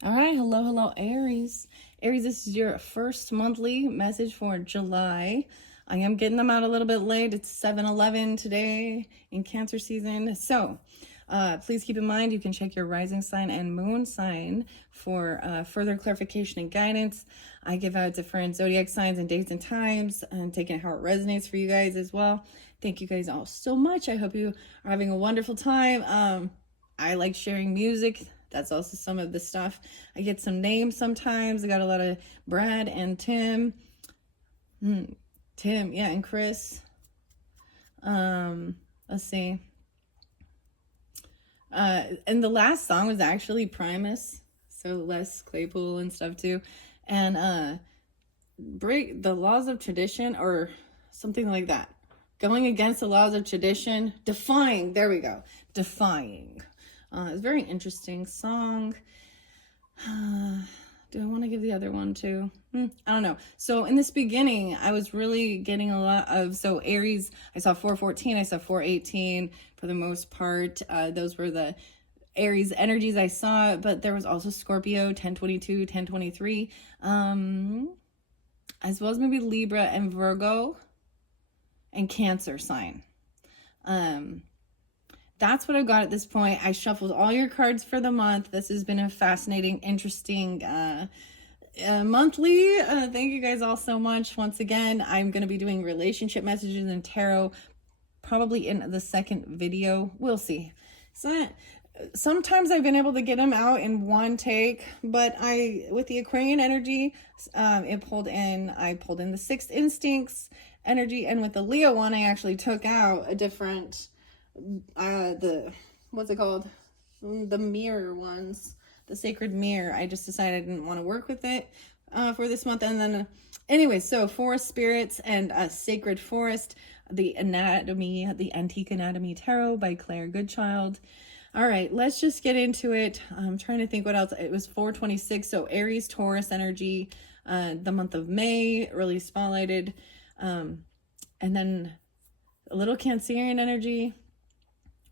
All right, hello, Aries. Aries, this is your first monthly message for July. I am getting them out a little bit late. It's 7:11 today in Cancer season. So please keep in mind you can check your rising sign and moon sign for further clarification and guidance. I give out different zodiac signs and dates and times and taking it how it resonates for you guys as well. Thank you guys all so much. I hope you are having a wonderful time. I like sharing music. That's also some of the stuff. I get some names sometimes. I got a lot of Brad and Tim. Tim, yeah, and Chris. Let's see. And the last song was actually Primus. So Les Claypool and stuff too. And break the laws of tradition or something like that. Going against the laws of tradition. Defying. There we go. Defying. It's a very interesting song. Do I want to give the other one too? I don't know. So in this beginning, I was really getting a lot of, so Aries, I saw 414, I saw 418 for the most part. Those were the Aries energies I saw, but there was also Scorpio, 1022, 1023, as well as maybe Libra and Virgo and Cancer sign. That's what I've got at this point. I shuffled all your cards for the month. This has been a fascinating, interesting monthly. Thank you guys all so much. Once again, I'm going to be doing relationship messages and tarot probably in the second video. We'll see. So sometimes I've been able to get them out in one take, but with the Aquarian energy, I pulled in the sixth instincts energy, and with the Leo one, I actually took out a different what's it called? The mirror ones, the sacred mirror. I just decided I didn't want to work with it for this month. And then anyway, so forest spirits and a sacred forest, the Antique Anatomy Tarot by Claire Goodchild. All right, let's just get into it. I'm trying to think what else. It was 426, so Aries, Taurus energy, the month of May, really spotlighted. And then a little Cancerian energy,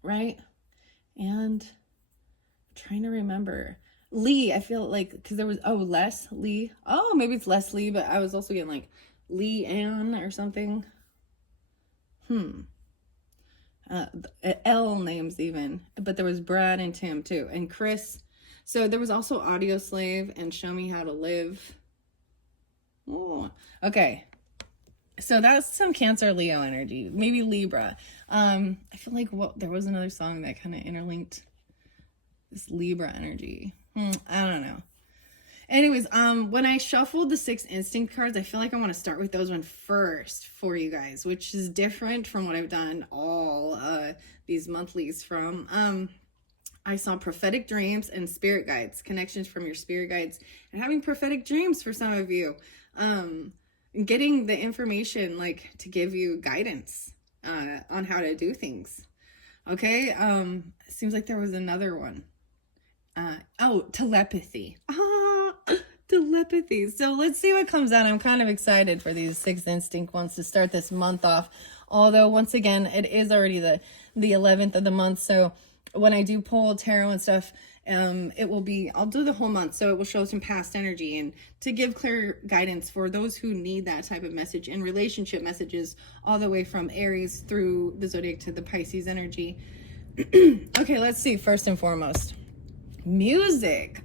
right? And I'm trying to remember. Lee, I feel like, because there was, Lee. Oh, maybe it's Leslie, but I was also getting like Lee Ann or something. L names even. But there was Brad and Tim too. And Chris. So there was also Audio Slave and Show Me How to Live. Oh, okay. So that's some Cancer Leo energy, maybe Libra. I feel like there was another song that kind of interlinked this Libra energy. I don't know. Anyways, when I shuffled the 6 instinct cards, I feel like I want to start with those one first for you guys, which is different from what I've done all these monthlies from. I saw prophetic dreams and spirit guides, connections from your spirit guides, and having prophetic dreams for some of you. Getting the information like to give you guidance on how to do things. Okay. Seems like there was another one. Telepathy. Telepathy. So let's see what comes out. I'm kind of excited for these 6 instinct ones to start this month off. Although once again, it is already the 11th of the month. So when I do pull tarot and stuff, I'll do the whole month, so it will show some past energy and to give clear guidance for those who need that type of message, and relationship messages all the way from Aries through the zodiac to the Pisces energy. Okay, let's see. First and foremost, music.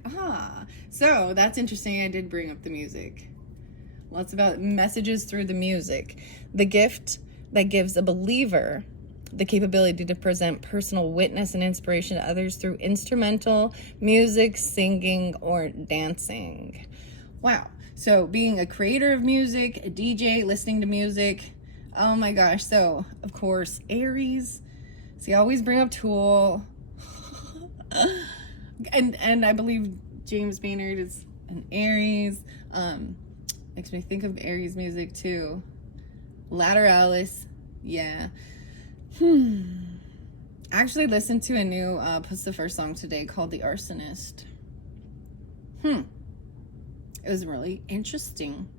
So that's interesting. I did bring up the music. Lots about messages through the music. The gift that gives a believer the capability to present personal witness and inspiration to others through instrumental music, singing, or dancing. Wow. So being a creator of music, a DJ, listening to music. Oh my gosh. So, of course, Aries. See, I always bring up Tool. and I believe James Maynard is an Aries. Makes me think of Aries music too. Lateralis. Yeah. Actually listened to a new Pussifer song today called The Arsonist. It was really interesting.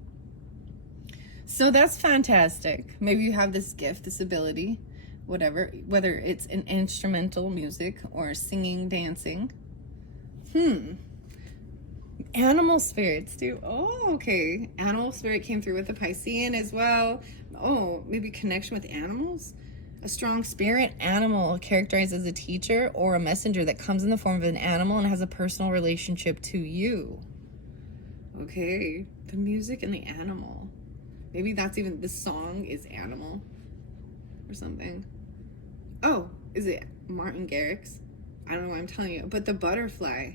So that's fantastic. Maybe you have this gift, this ability, whatever, whether it's an in- instrumental music or singing, dancing. Animal spirits too. Oh, okay. Animal spirit came through with the Piscean as well. Oh, maybe connection with animals? A strong spirit animal characterized as a teacher or a messenger that comes in the form of an animal and has a personal relationship to you. Okay. The music and the animal. Maybe that's even, the song is animal or something. Oh, is it Martin Garrix? I don't know why I'm telling you. But the butterfly.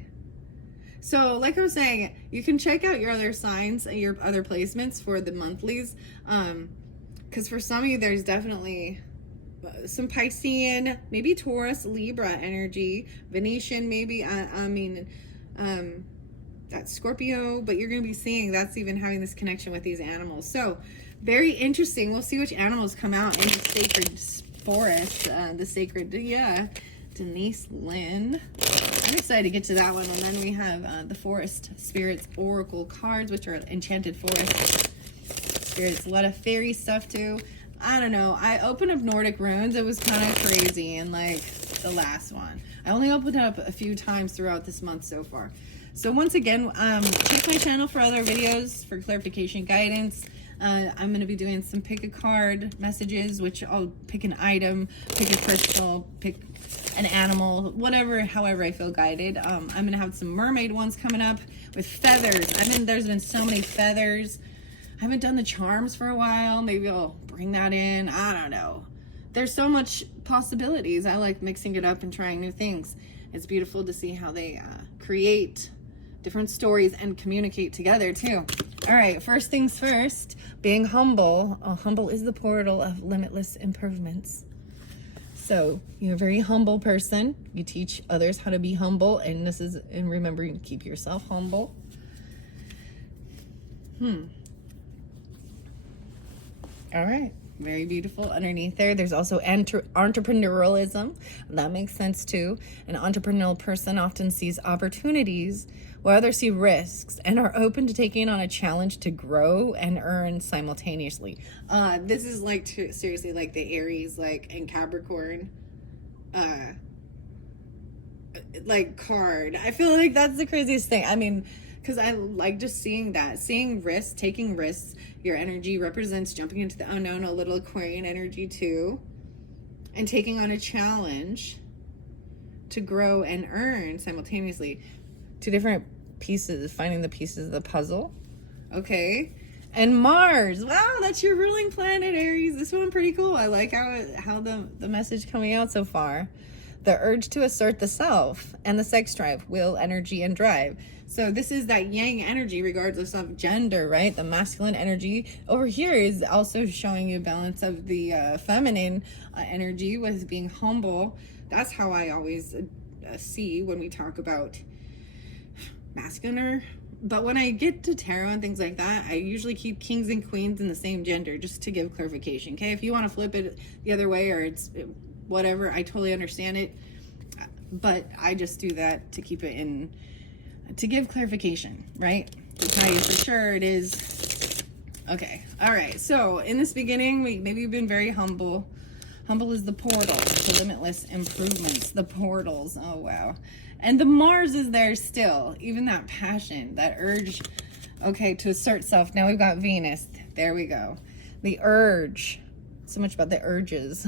So, like I was saying, you can check out your other signs, your other placements for the monthlies. Because for some of you, there's definitely some Piscean, maybe Taurus, Libra energy, Venetian, maybe, that's Scorpio, but you're going to be seeing that's even having this connection with these animals. So, very interesting. We'll see which animals come out in the sacred forest, the sacred, Denise Lynn. I'm excited to get to that one. And then we have the Forest Spirits Oracle cards, which are enchanted forest spirits. A lot of fairy stuff too. I don't know. I opened up Nordic runes. It was kind of crazy, and like the last one. I only opened it up a few times throughout this month so far. So once again, check my channel for other videos for clarification guidance. I'm going to be doing some pick a card messages, which I'll pick an item, pick a crystal, pick an animal, whatever, however I feel guided. I'm going to have some mermaid ones coming up with feathers. There's been so many feathers. I haven't done the charms for a while. Maybe I'll bring that in. I don't know. There's so much possibilities. I like mixing it up and trying new things. It's beautiful to see how they create different stories and communicate together too. All right, first things first, being humble. Humble is the portal of limitless improvements. So you're a very humble person. You teach others how to be humble, and remembering to keep yourself humble. All right, very beautiful. Underneath there's also entrepreneurialism. That makes sense too. An entrepreneurial person often sees opportunities while others see risks and are open to taking on a challenge to grow and earn simultaneously. This is like seriously like the Aries, like in Capricorn, like card. I feel like that's the craziest thing. I mean, because I like just seeing risks, taking risks. Your energy represents jumping into the unknown, a little Aquarian energy too, and taking on a challenge to grow and earn simultaneously. Two different pieces, finding the pieces of the puzzle. Okay. And Mars. Wow, that's your ruling planet, Aries. This one pretty cool. I like how the message coming out so far. The urge to assert the self and the sex drive, will, energy, and drive. So this is that yang energy regardless of gender, right? The masculine energy over here is also showing you a balance of the feminine energy with being humble. That's how I always see when we talk about masculine. But when I get to tarot and things like that, I usually keep kings and queens in the same gender just to give clarification. Okay, if you want to flip it the other way or it's whatever, I totally understand it. But I just do that to keep it in, to give clarification, right? To tell you for sure it is. Okay, all right. So in this beginning, maybe you've been very humble. Humble is the portal to limitless improvements. The portals. Oh, wow. And the Mars is there still. Even that passion, that urge, okay, to assert self. Now we've got Venus. There we go. The urge. So much about the urges.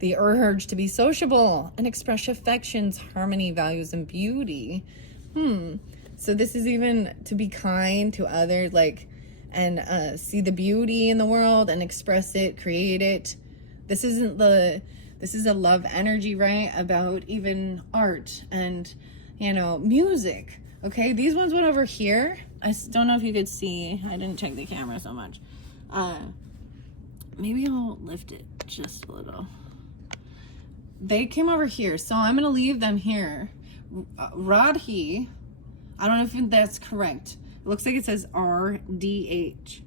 The urge to be sociable and express affections, harmony, values, and beauty. So this is even to be kind to others, like, and see the beauty in the world and express it, create it. This is a love energy, right? About even art and, music. Okay, these ones went over here. I don't know if you could see. I didn't check the camera so much. Maybe I'll lift it just a little. They came over here, so I'm going to leave them here. Radhi, I don't know if that's correct. It looks like it says RDHHI.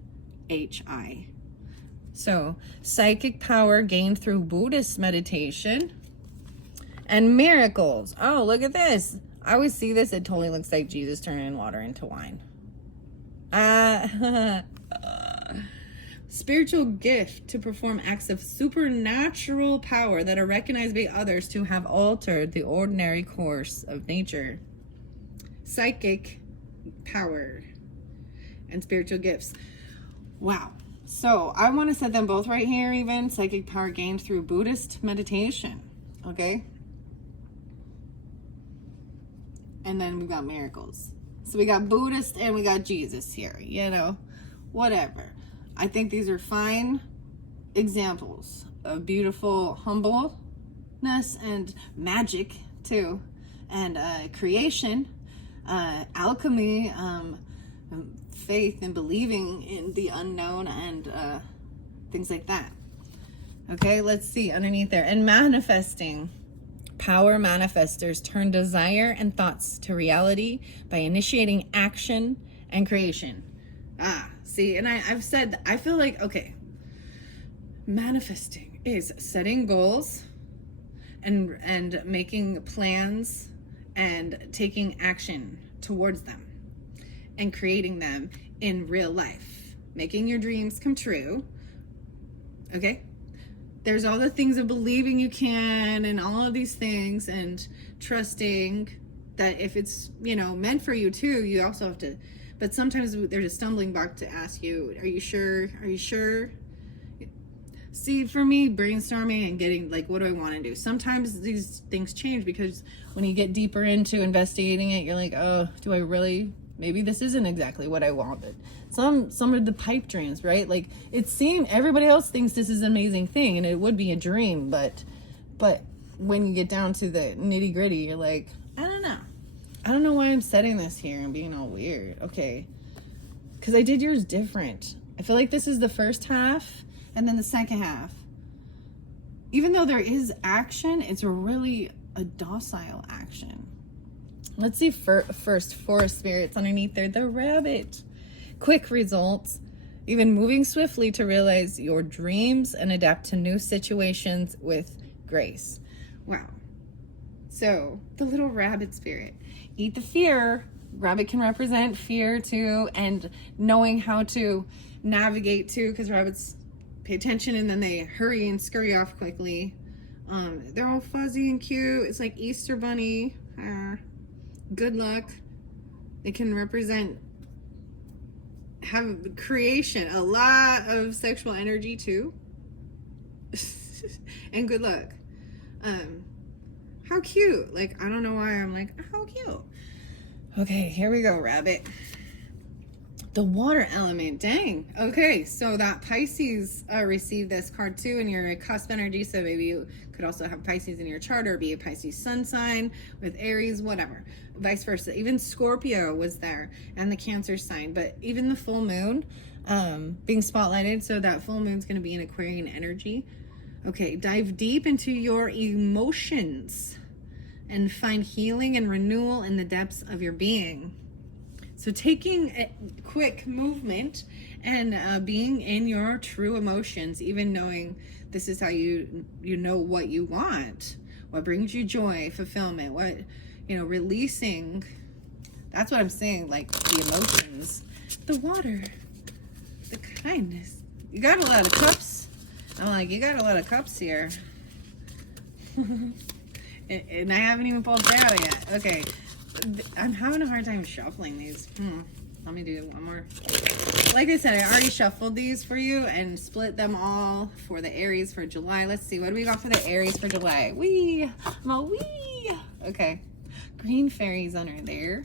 So, psychic power gained through Buddhist meditation and miracles. Oh, look at this. I always see this. It totally looks like Jesus turning water into wine. Spiritual gift to perform acts of supernatural power that are recognized by others to have altered the ordinary course of nature. Psychic power and spiritual gifts. Wow. So I want to set them both right here, even psychic power gained through Buddhist meditation. Okay. And then we got miracles. So we got Buddhist and we got Jesus here, you know, whatever. I think these are fine examples of beautiful humbleness and magic too. And creation, alchemy, faith and believing in the unknown and things like that. Okay, let's see underneath there. And manifesting. Power manifestors turn desire and thoughts to reality by initiating action and creation. See, and I've said, I feel like, okay, manifesting is setting goals and making plans and taking action towards them and creating them in real life, making your dreams come true. Okay. There's all the things of believing you can and all of these things and trusting that if it's, you know, meant for you too, you also have to, but sometimes there's a stumbling block to ask you, are you sure? Are you sure? See, for me, brainstorming and getting like, what do I want to do? Sometimes these things change because when you get deeper into investigating it, you're like, oh, do I really? Maybe this isn't exactly what I wanted. Some of the pipe dreams, right? Like it seemed everybody else thinks this is an amazing thing and it would be a dream, but when you get down to the nitty gritty, you're like, I don't know why I'm setting this here and being all weird. Okay, because I did yours different. I feel like this is the first half and then the second half. Even though there is action, it's really a docile action. Let's see first forest spirits underneath there. The rabbit. Quick results. Even moving swiftly to realize your dreams and adapt to new situations with grace. Wow. So the little rabbit spirit. Eat the fear. Rabbit can represent fear too, and knowing how to navigate too, because rabbits pay attention and then they hurry and scurry off quickly. They're all fuzzy and cute. It's like Easter bunny. Good luck. It can represent have creation, a lot of sexual energy too. And good luck. How cute. Like, I don't know why I'm like, how cute. Okay, here we go, rabbit. The water element. Dang. Okay, so that Pisces received this card too in your cusp energy. So maybe you could also have Pisces in your chart or be a Pisces sun sign with Aries, whatever. Vice versa. Even Scorpio was there and the Cancer sign. But even the full moon being spotlighted. So that full moon's going to be in Aquarian energy. Okay, dive deep into your emotions and find healing and renewal in the depths of your being. So taking a quick movement and being in your true emotions, even knowing this is how you know what you want, what brings you joy, fulfillment, what, you know, releasing. That's what I'm saying, like the emotions, the water, the kindness. You got a lot of cups. I'm like, you got a lot of cups here. And I haven't even pulled it out yet. Okay. I'm having a hard time shuffling these. Let me do one more. Like I said, I already shuffled these for you and split them all for the Aries for July. Let's see. What do we got for the Aries for July? I'm a wee. Okay. Green fairies under there.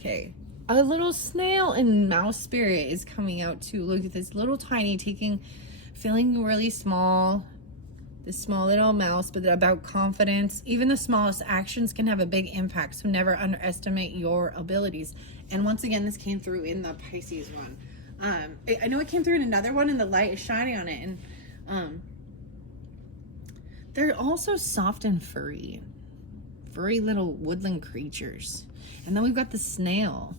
Okay. A little snail and mouse spirit is coming out too. Look at this little tiny feeling really small. This small little mouse, but about confidence. Even the smallest actions can have a big impact, so never underestimate your abilities. And once again, this came through in the Pisces one. I know it came through in another one, and the light is shining on it. And they're also soft and furry little woodland creatures. And then we've got the snail,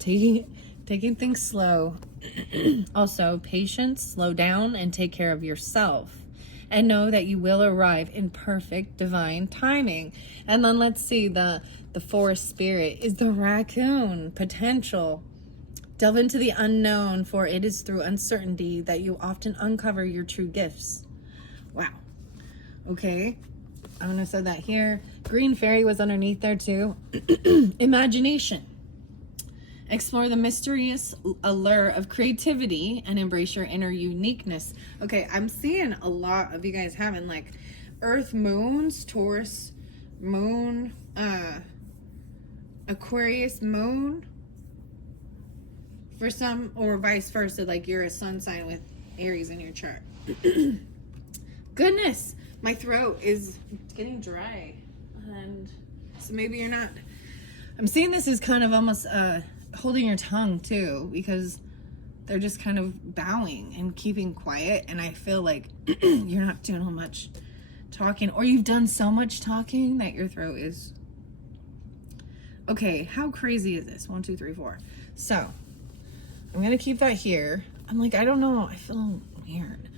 taking things slow. Also, patience, slow down, and take care of yourself. And know that you will arrive in perfect divine timing. And then let's see, the forest spirit is the raccoon. Potential. Delve into the unknown, for it is through uncertainty that you often uncover your true gifts. Wow. Okay. I'm going to say that here. Green fairy was underneath there too. Imagination. Explore the mysterious allure of creativity and embrace your inner uniqueness. Okay, I'm seeing a lot of you guys having like Earth moons, Taurus moon, Aquarius moon for some, or vice versa, like you're a sun sign with Aries in your chart. Goodness, my throat is getting dry, and so maybe you're not. I'm seeing this as kind of almost holding your tongue too, because they're just kind of bowing and keeping quiet, and I feel like you're not doing much talking, or you've done so much talking that your throat is okay. How crazy is this? 1 2 3 4. So I'm gonna keep that here. I'm like, I don't know, I feel weird.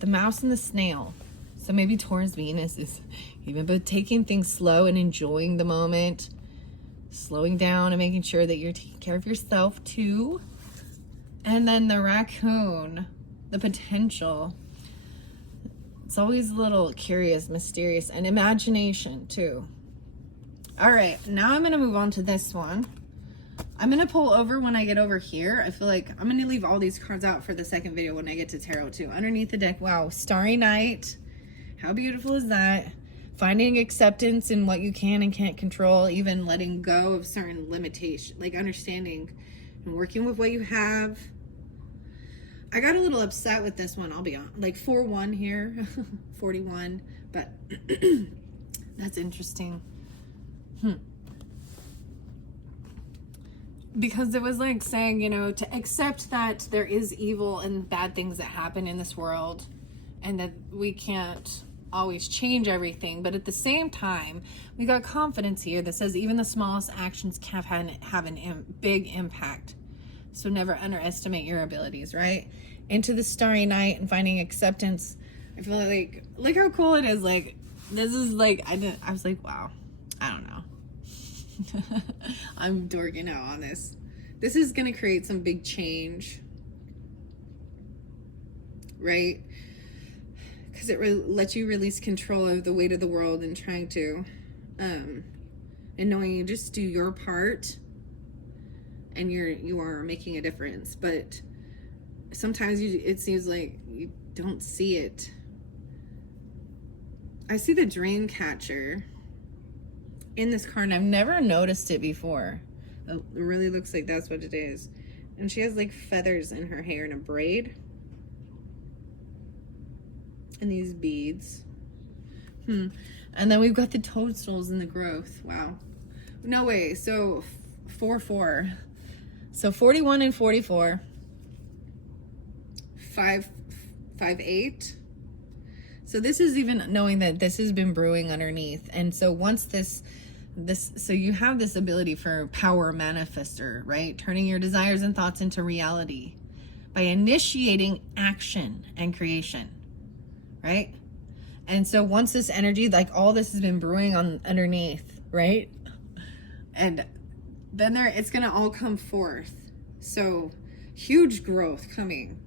The mouse and the snail. So maybe Taurus Venus is even but taking things slow and enjoying the moment, slowing down and making sure that you're taking care of yourself too. And then the raccoon, the potential. It's always a little curious, mysterious, and imagination too. All right, now I'm gonna move on to this one. I'm gonna pull over when I get over here. I feel like I'm gonna leave all these cards out for the second video when I get to tarot too. Underneath the deck, wow, Starry Night. How beautiful is that? Finding acceptance in what you can and can't control, even letting go of certain limitations, like understanding and working with what you have. I got a little upset with this one, I'll be honest. Like 4-1 here, 41, but that's interesting. Because it was like saying, you know, to accept that there is evil and bad things that happen in this world, and that we can't always change everything, but at the same time we got confidence here that says even the smallest actions can have a big impact. So never underestimate your abilities, right? Into the Starry Night and finding acceptance. I feel like, look how cool it is. Like, this is like, I was like, wow, I don't know. I'm dorking out on this. This is gonna create some big change, right? Because it lets you release control of the weight of the world and trying to, and knowing you just do your part, and you are making a difference. But sometimes it seems like you don't see it. I see the dream catcher in this card, and I've never noticed it before. It really looks like that's what it is. And she has like feathers in her hair and a braid. And these beads. And then we've got the toadstools and the growth. Wow. No way. So 4-4. So 41 and 44. 5-8. So this is even knowing that this has been brewing underneath. And so once so you have this ability for power manifester, right? Turning your desires and thoughts into reality by initiating action and creation. Right? And so once this energy, like all this has been brewing on underneath, right? And then it's going to all come forth. So huge growth coming.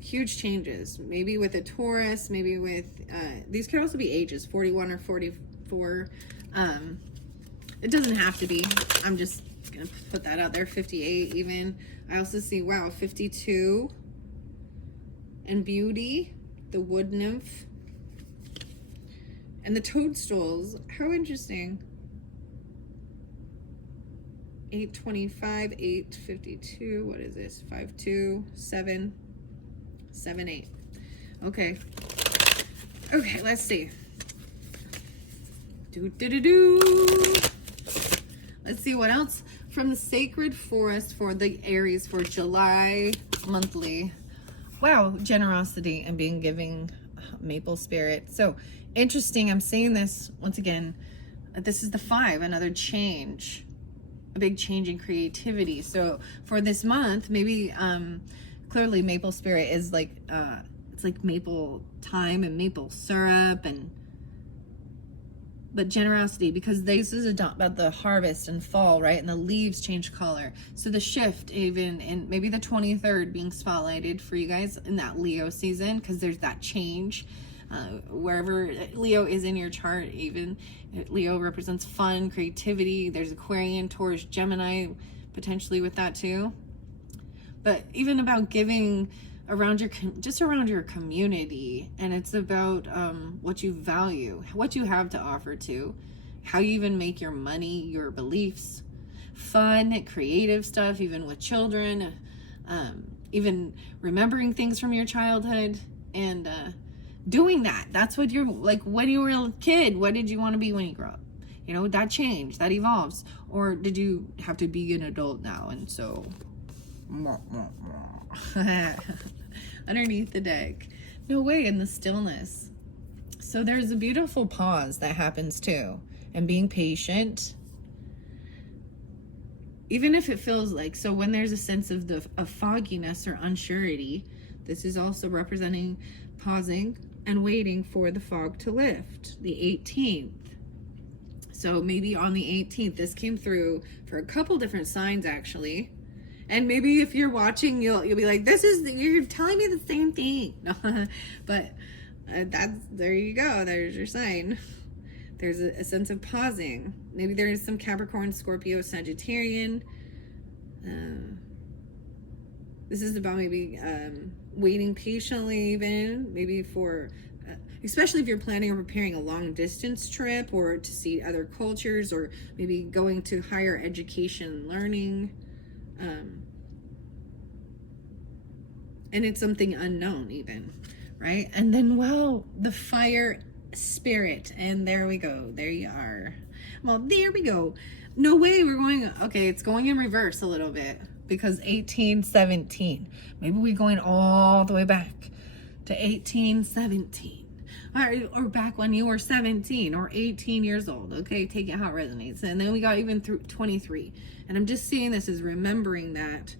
Huge changes. Maybe with a Taurus, maybe with, these could also be ages, 41 or 44. It doesn't have to be. I'm just going to put that out there. 58 even. I also see, wow, 52. And beauty, the wood nymph, and the toadstools. How interesting. 825, 852. What is this? 52, 7, 7, 8. Okay. Okay, let's see. Let's see what else from the sacred forest for the Aries for July monthly. Wow, generosity and being giving, maple spirit. So interesting. I'm seeing this once again. This is the 5, another change, a big change in creativity. So for this month, maybe clearly maple spirit is like it's like maple thyme and maple syrup, but generosity, because this is about the harvest and fall, right? And the leaves change color. So the shift even in maybe the 23rd being spotlighted for you guys in that Leo season, because there's that change. wherever Leo is in your chart. Even Leo represents fun, creativity. There's Aquarian, Taurus, Gemini, potentially with that too. But even about giving around your, just around your community. And it's about what you value, what you have to offer to, how you even make your money, your beliefs, fun, creative stuff, even with children, even remembering things from your childhood and doing that. That's what you're like when you were a kid. What did you want to be when you grow up? You know, that changed, that evolves. Or did you have to be an adult now? And so underneath the deck, no way, in the stillness. So there's a beautiful pause that happens too, and being patient, even if it feels like, so when there's a sense of fogginess or unsurety, this is also representing pausing and waiting for the fog to lift, the 18th. So maybe on the 18th, this came through for a couple different signs actually. And maybe if you're watching, you'll be like, you're telling me the same thing. But there you go. There's your sign. There's a sense of pausing. Maybe there is some Capricorn, Scorpio, Sagittarian. This is about maybe waiting patiently, even maybe for, especially if you're planning or preparing a long distance trip or to see other cultures, or maybe going to higher education learning. And it's something unknown even, right? And then, well, the fire spirit, and there we go. There you are. Well, there we go. No way, we're going, okay, it's going in reverse a little bit, because 1817. Maybe we're going all the way back to 1817. Or back when you were 17 or 18 years old. Okay, take it how it resonates. And then we got even through 23. And I'm just seeing this as remembering that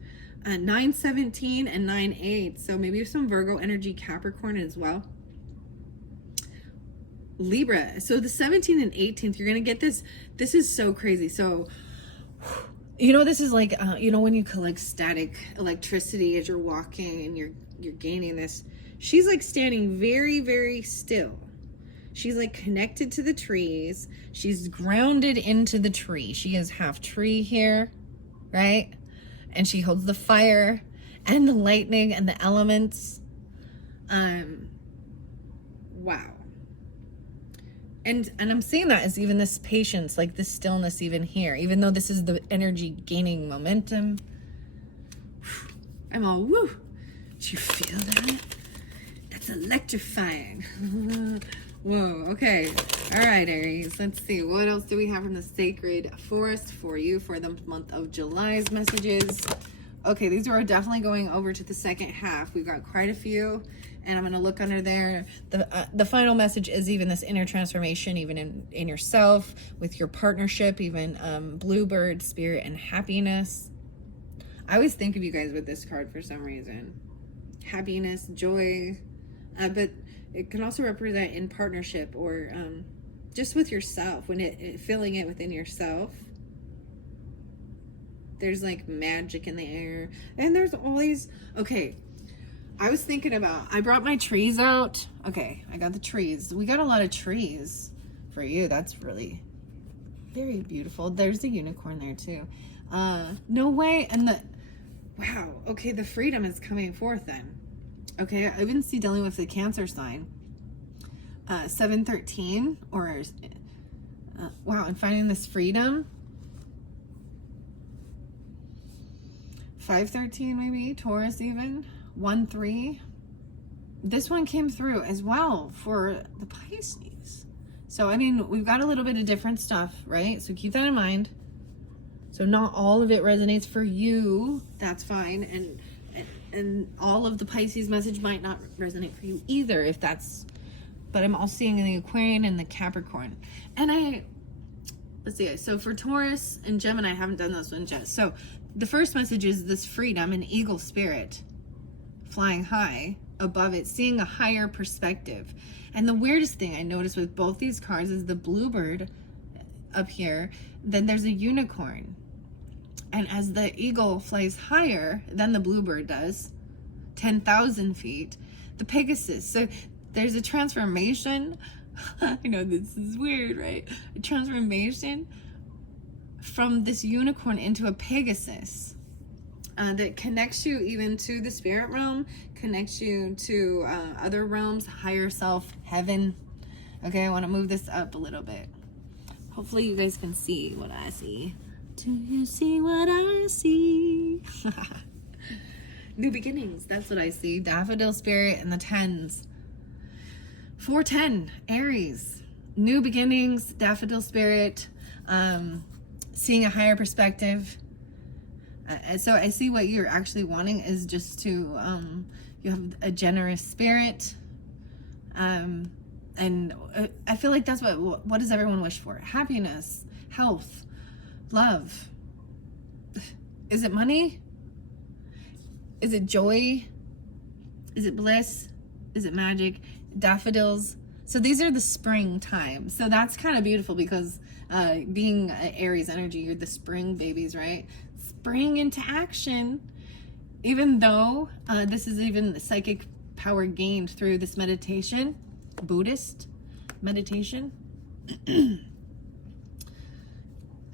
917 and 98. So maybe some Virgo energy, Capricorn as well. Libra. So the 17th and 18th, you're going to get this. This is so crazy. So, you know, this is like, you know, when you collect static electricity as you're walking and you're gaining this. She's like standing very, very still. She's like connected to the trees. She's grounded into the tree. She is half tree here, right? And she holds the fire and the lightning and the elements. Wow. And I'm seeing that as even this patience, like this stillness even here, even though this is the energy gaining momentum. I'm all, woo. Do you feel that? That's electrifying. Whoa, okay. All right, Aries. Let's see. What else do we have from the Sacred Forest for you for the month of July's messages? Okay, these are definitely going over to the second half. We've got quite a few, and I'm going to look under there. The final message is even this inner transformation, even in yourself, with your partnership, even Bluebird, Spirit, and Happiness. I always think of you guys with this card for some reason. Happiness, joy, but it can also represent in partnership or just with yourself, when feeling it within yourself. There's like magic in the air, and there's always, okay, I was thinking about, I brought my trees out. Okay, I got the trees. We got a lot of trees for you. That's really very beautiful. There's a unicorn there too. No way. And wow, okay, the freedom is coming forth then. Okay, I even see dealing with the Cancer sign. 713, or wow, and finding this freedom. 513 maybe, Taurus even. 1-3. This one came through as well for the Pisces. So, I mean, we've got a little bit of different stuff, right? So keep that in mind. So not all of it resonates for you. That's fine. And all of the Pisces message might not resonate for you either, if that's, but I'm all seeing the Aquarian and the Capricorn. And let's see, so for Taurus and Gemini, I haven't done this one yet. So the first message is this freedom, an eagle spirit, flying high above it, seeing a higher perspective. And the weirdest thing I noticed with both these cards is the bluebird up here, then there's a unicorn. And as the eagle flies higher than the bluebird does, 10,000 feet, the Pegasus. So there's a transformation. I know this is weird, right? A transformation from this unicorn into a Pegasus that connects you even to the spirit realm, connects you to other realms, higher self, heaven. Okay, I want to move this up a little bit. Hopefully you guys can see what I see. Do you see what I see? New beginnings, that's what I see. Daffodil spirit and the 10s. 410, Aries. New beginnings, daffodil spirit, seeing a higher perspective. So I see what you're actually wanting is just to, you have a generous spirit. And I feel like that's what does everyone wish for? Happiness, health, love. Is it money? Is it joy? Is it bliss? Is it magic? Daffodils. So these are the spring time. So that's kind of beautiful because being Aries energy, you're the spring babies, right? Spring into action. Even though this is even the psychic power gained through this meditation, Buddhist meditation.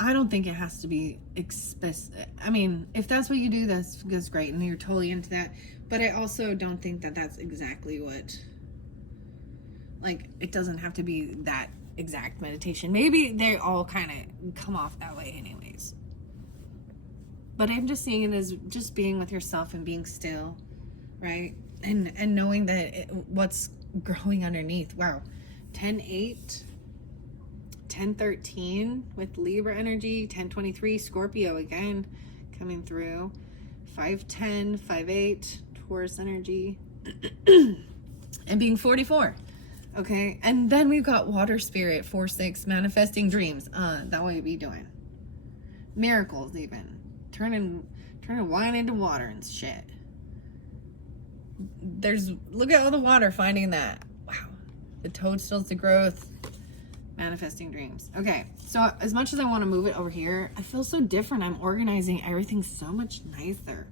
I don't think it has to be expensive. I mean, if that's what you do, that's great, and you're totally into that. But I also don't think that that's exactly what, like, it doesn't have to be that exact meditation. Maybe they all kind of come off that way anyways. But I'm just seeing it as just being with yourself and being still, right? And knowing that what's growing underneath. Wow. 10-8. 10-13 with Libra energy. 10-23 Scorpio again coming through. 5-10, 5-8 Taurus energy. And being 44. Okay, and then we've got water spirit, 4-6, manifesting dreams. That way we doing miracles, even turning wine into water and shit. Look at all the water finding that. Wow, the toadstools to growth, manifesting dreams. Okay, so as much as I want to move it over here, I feel so different. I'm organizing everything so much nicer.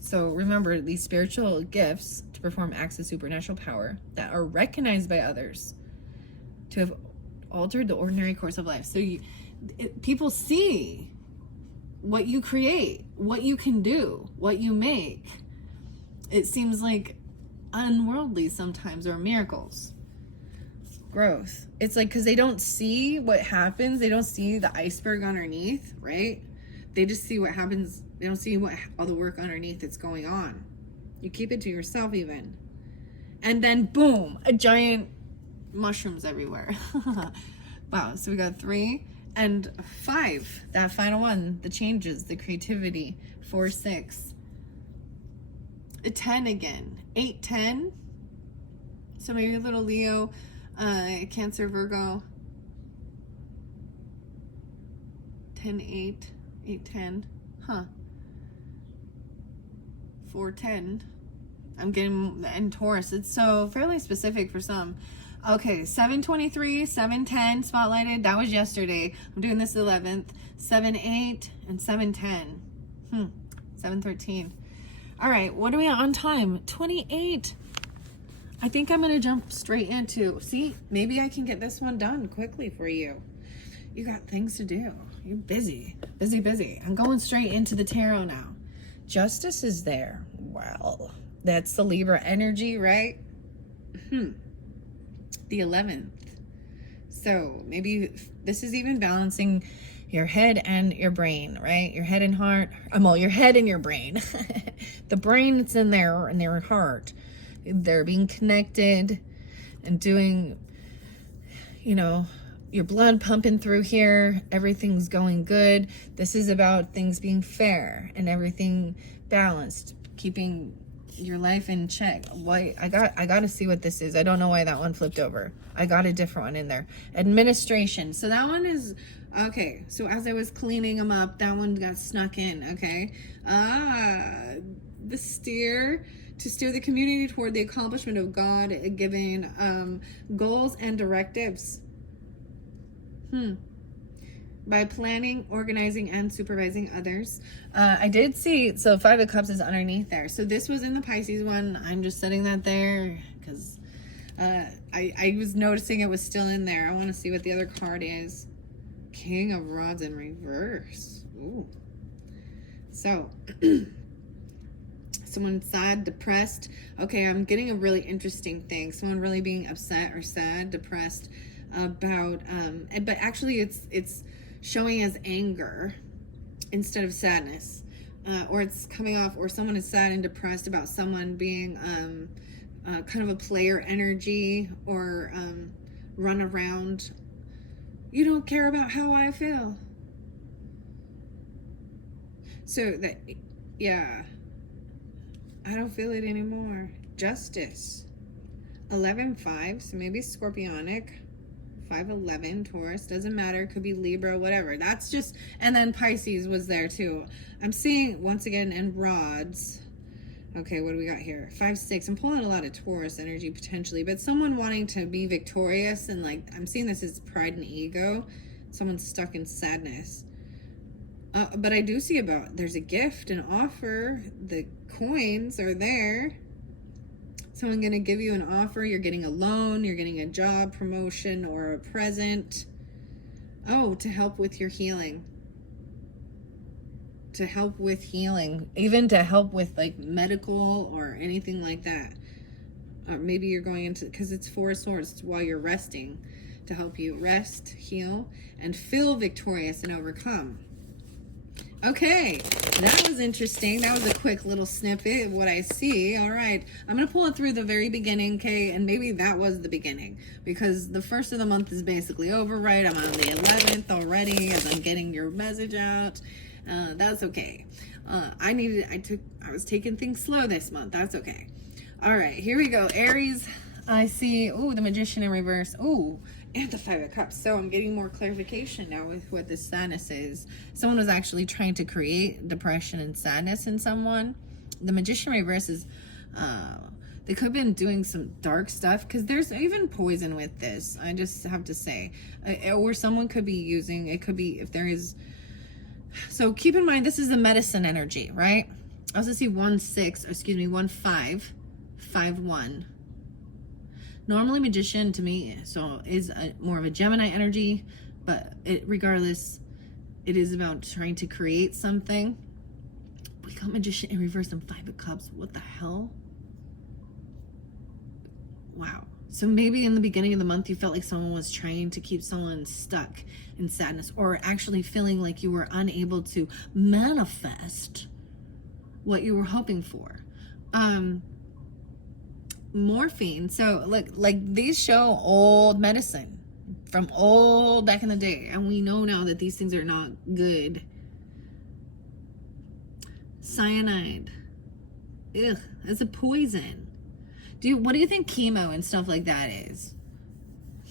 So remember, these spiritual gifts to perform acts of supernatural power that are recognized by others to have altered the ordinary course of life. So people see what you create, what you can do, what you make. It seems like unworldly sometimes, or miracles. Growth. It's like, because they don't see what happens. They don't see the iceberg underneath, right? They just see what happens. They don't see all the work underneath that's going on. You keep it to yourself even. And then boom, a giant mushrooms everywhere. Wow, so we got 3 and 5. That final one, the changes, the creativity. 4-6. A 10 again. 8-10. So maybe a little Leo, Cancer, Virgo. 10-8. 8-10. Huh. 4-10. I'm getting, and Taurus. It's so fairly specific for some. Okay, 7-23, 7-10 spotlighted. That was yesterday. I'm doing this 11th. 7-8 and 7-10. 7-13. All right, what are we on time? 28. I think I'm going to jump straight into, see, maybe I can get this one done quickly for you. You got things to do. You're busy, busy, busy. I'm going straight into the tarot now. Justice is there. Well, that's the Libra energy, right? The 11th. So maybe this is even balancing your head and your brain, right? Your head and heart. Well, your head and your brain. The brain that's in there and their heart. They're being connected and doing, you know, your blood pumping through here. Everything's going good. This is about things being fair and everything balanced, keeping your life in check. Why I got to see what this is. I don't know why that one flipped over. I got a different one in there. Administration. So that one is okay. So as I was cleaning them up, that one got snuck in. Okay. The steer, to steer the community toward the accomplishment of God-given goals and directives. By planning, organizing, and supervising others. I did see, so 5 of Cups is underneath there. So this was in the Pisces one. I'm just setting that there because I was noticing it was still in there. I want to see what the other card is. King of Rods in reverse. Ooh. So, someone sad, depressed. Okay, I'm getting a really interesting thing. Someone really being upset or sad, depressed about, but actually it's showing as anger instead of sadness. Or it's coming off, or someone is sad and depressed about someone being kind of a player energy, or run around. You don't care about how I feel. So that, yeah, I don't feel it anymore. Justice. 11-5, so maybe Scorpionic. 5-11, Taurus, doesn't matter, could be Libra, whatever. That's just, and then Pisces was there too. I'm seeing, once again, in rods. Okay, what do we got here? 5-6, I'm pulling a lot of Taurus energy potentially, but someone wanting to be victorious, and like, I'm seeing this as pride and ego. Someone's stuck in sadness. But I do see about, there's a gift, an offer, the coins are there. Someone going to give you an offer, you're getting a loan, you're getting a job, promotion, or a present. Oh, to help with your healing. To help with healing. Even to help with like medical or anything like that. Or maybe you're going into, because it's 4 of Swords while you're resting. To help you rest, heal, and feel victorious and overcome. Okay, that was interesting. That was a quick little snippet of what I see. All right, I'm going to pull it through the very beginning, okay? And maybe that was the beginning, because the first of the month is basically over, right? I'm on the 11th already as I'm getting your message out. That's okay. I was taking things slow this month. That's okay. All right, here we go. Aries, I see, ooh, the Magician in reverse. Ooh, and the 5 of Cups. So I'm getting more clarification now with what this sadness is. Someone was actually trying to create depression and sadness in someone. The Magician reverse is, they could have been doing some dark stuff, because there's even poison with this. I just have to say. Or someone could be using, it could be, if there is, so keep in mind, this is the medicine energy, right? I also see 1-6, excuse me, 1-5, 5-1. Normally Magician to me is more of a Gemini energy, but regardless, it is about trying to create something. We got Magician in reverse and 5 of Cups. What the hell? Wow. So maybe in the beginning of the month you felt like someone was trying to keep someone stuck in sadness, or actually feeling like you were unable to manifest what you were hoping for. Morphine. So look, like these show old medicine from old back in the day, and we know now that these things are not good. Cyanide. Ugh, that's a poison. What do you think chemo and stuff like that is?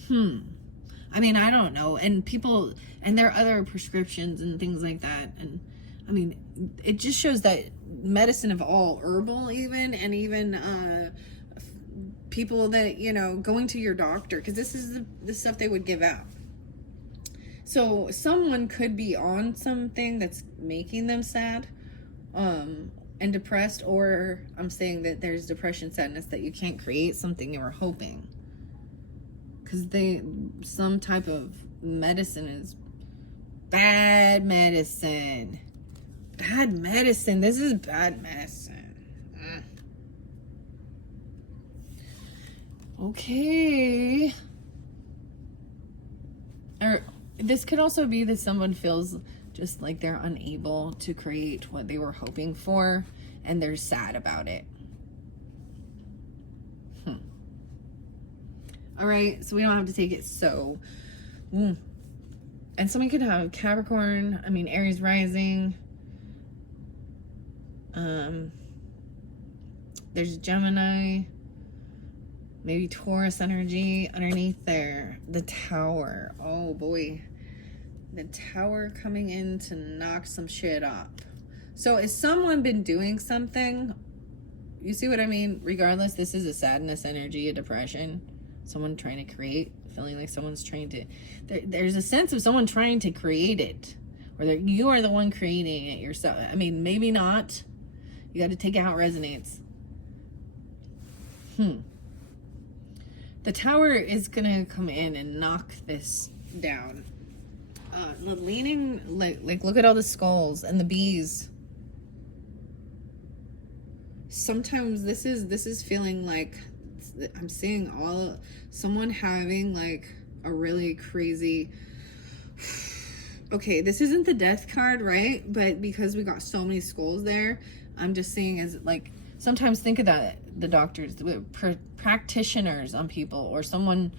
I mean, I don't know. And people, and there are other prescriptions and things like that. And I mean, it just shows that medicine of all, herbal even, and even people that, you know, going to your doctor, because this is the stuff they would give out. So someone could be on something that's making them sad and depressed, or I'm saying that there's depression, sadness, that you can't create something you were hoping, because some type of medicine is bad medicine. Bad medicine. This is bad medicine. Okay. Or this could also be that someone feels just like they're unable to create what they were hoping for, and they're sad about it. All right, so we don't have to take it so. And someone could have Capricorn, Aries rising. There's Gemini. Maybe Taurus energy underneath there. The Tower. Oh boy. The Tower coming in to knock some shit up. So has someone been doing something? You see what I mean? Regardless, this is a sadness energy, a depression. Someone trying to create, feeling like someone's trying to, there's a sense of someone trying to create it. Or that you are the one creating it yourself. Maybe not. You got to take it how it resonates. The Tower is gonna come in and knock this down. Leaning, like look at all the skulls and the bees. Sometimes this is feeling like I'm seeing someone having like a really crazy. Okay, this isn't the death card, right? But because we got so many skulls there, I'm just seeing as like, sometimes think of that, the doctors, the practitioners on people, or someone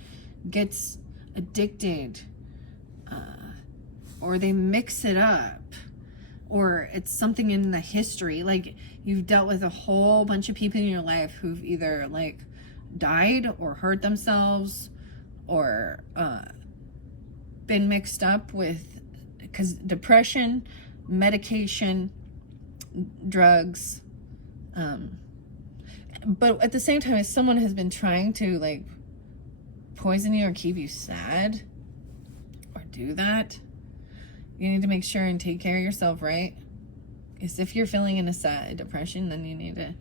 gets addicted, or they mix it up, or it's something in the history. Like, you've dealt with a whole bunch of people in your life who've either like died or hurt themselves, or been mixed up with, because depression, medication, drugs, but at the same time, if someone has been trying to like poison you or keep you sad or do that, you need to make sure and take care of yourself, right? Because if you're feeling in a sad depression, then you need to,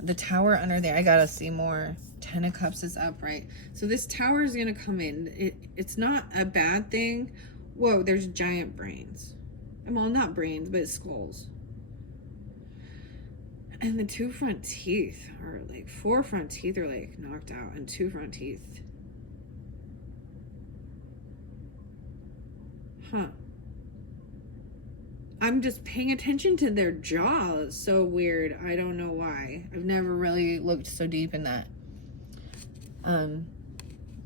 the Tower under there, I gotta see more. 10 of Cups is up, right? So this Tower is gonna come in. It's not a bad thing. Whoa, there's giant brains. Well, not brains, but skulls. And the 2 front teeth are like, 4 front teeth are like knocked out, and 2 front teeth. Huh. I'm just paying attention to their jaws. So weird. I don't know why. I've never really looked so deep in that.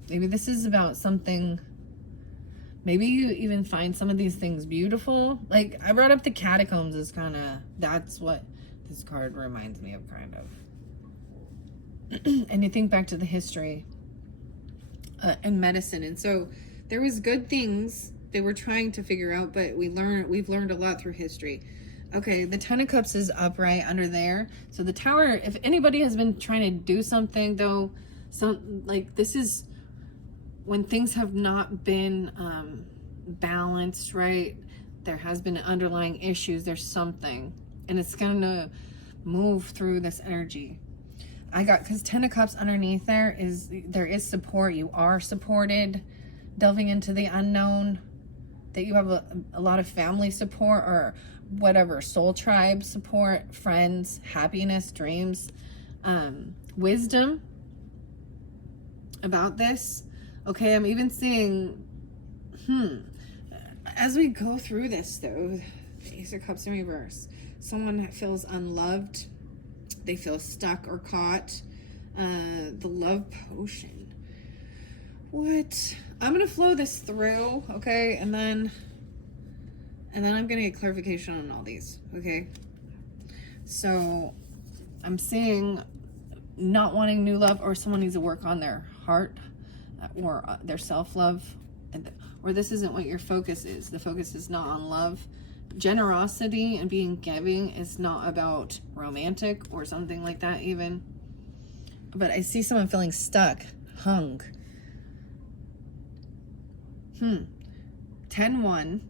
Maybe this is about something. Maybe you even find some of these things beautiful. Like, I brought up the catacombs as kind of, that's what this card reminds me of, kind of. And you think back to the history and medicine. And so there was good things they were trying to figure out, but we've learned a lot through history. Okay, the 10 of Cups is up right under there. So the Tower, if anybody has been trying to do something though, like, this is when things have not been balanced, right? There has been underlying issues, there's something, and it's gonna move through this energy. I got, because 10 of Cups underneath there is support. You are supported, delving into the unknown, that you have a lot of family support, or whatever, soul tribe support, friends, happiness, dreams, wisdom about this. Okay, I'm even seeing, as we go through this though, the Ace of Cups in reverse, someone feels unloved, they feel stuck or caught. The love potion. What? I'm gonna flow this through, okay, and then I'm gonna get clarification on all these, okay? So I'm seeing not wanting new love, or someone needs to work on their heart, or their self-love, or this isn't what your focus is. The focus is not on love. Generosity and being giving is not about romantic or something like that even. But I see someone feeling stuck, hung. 10-1,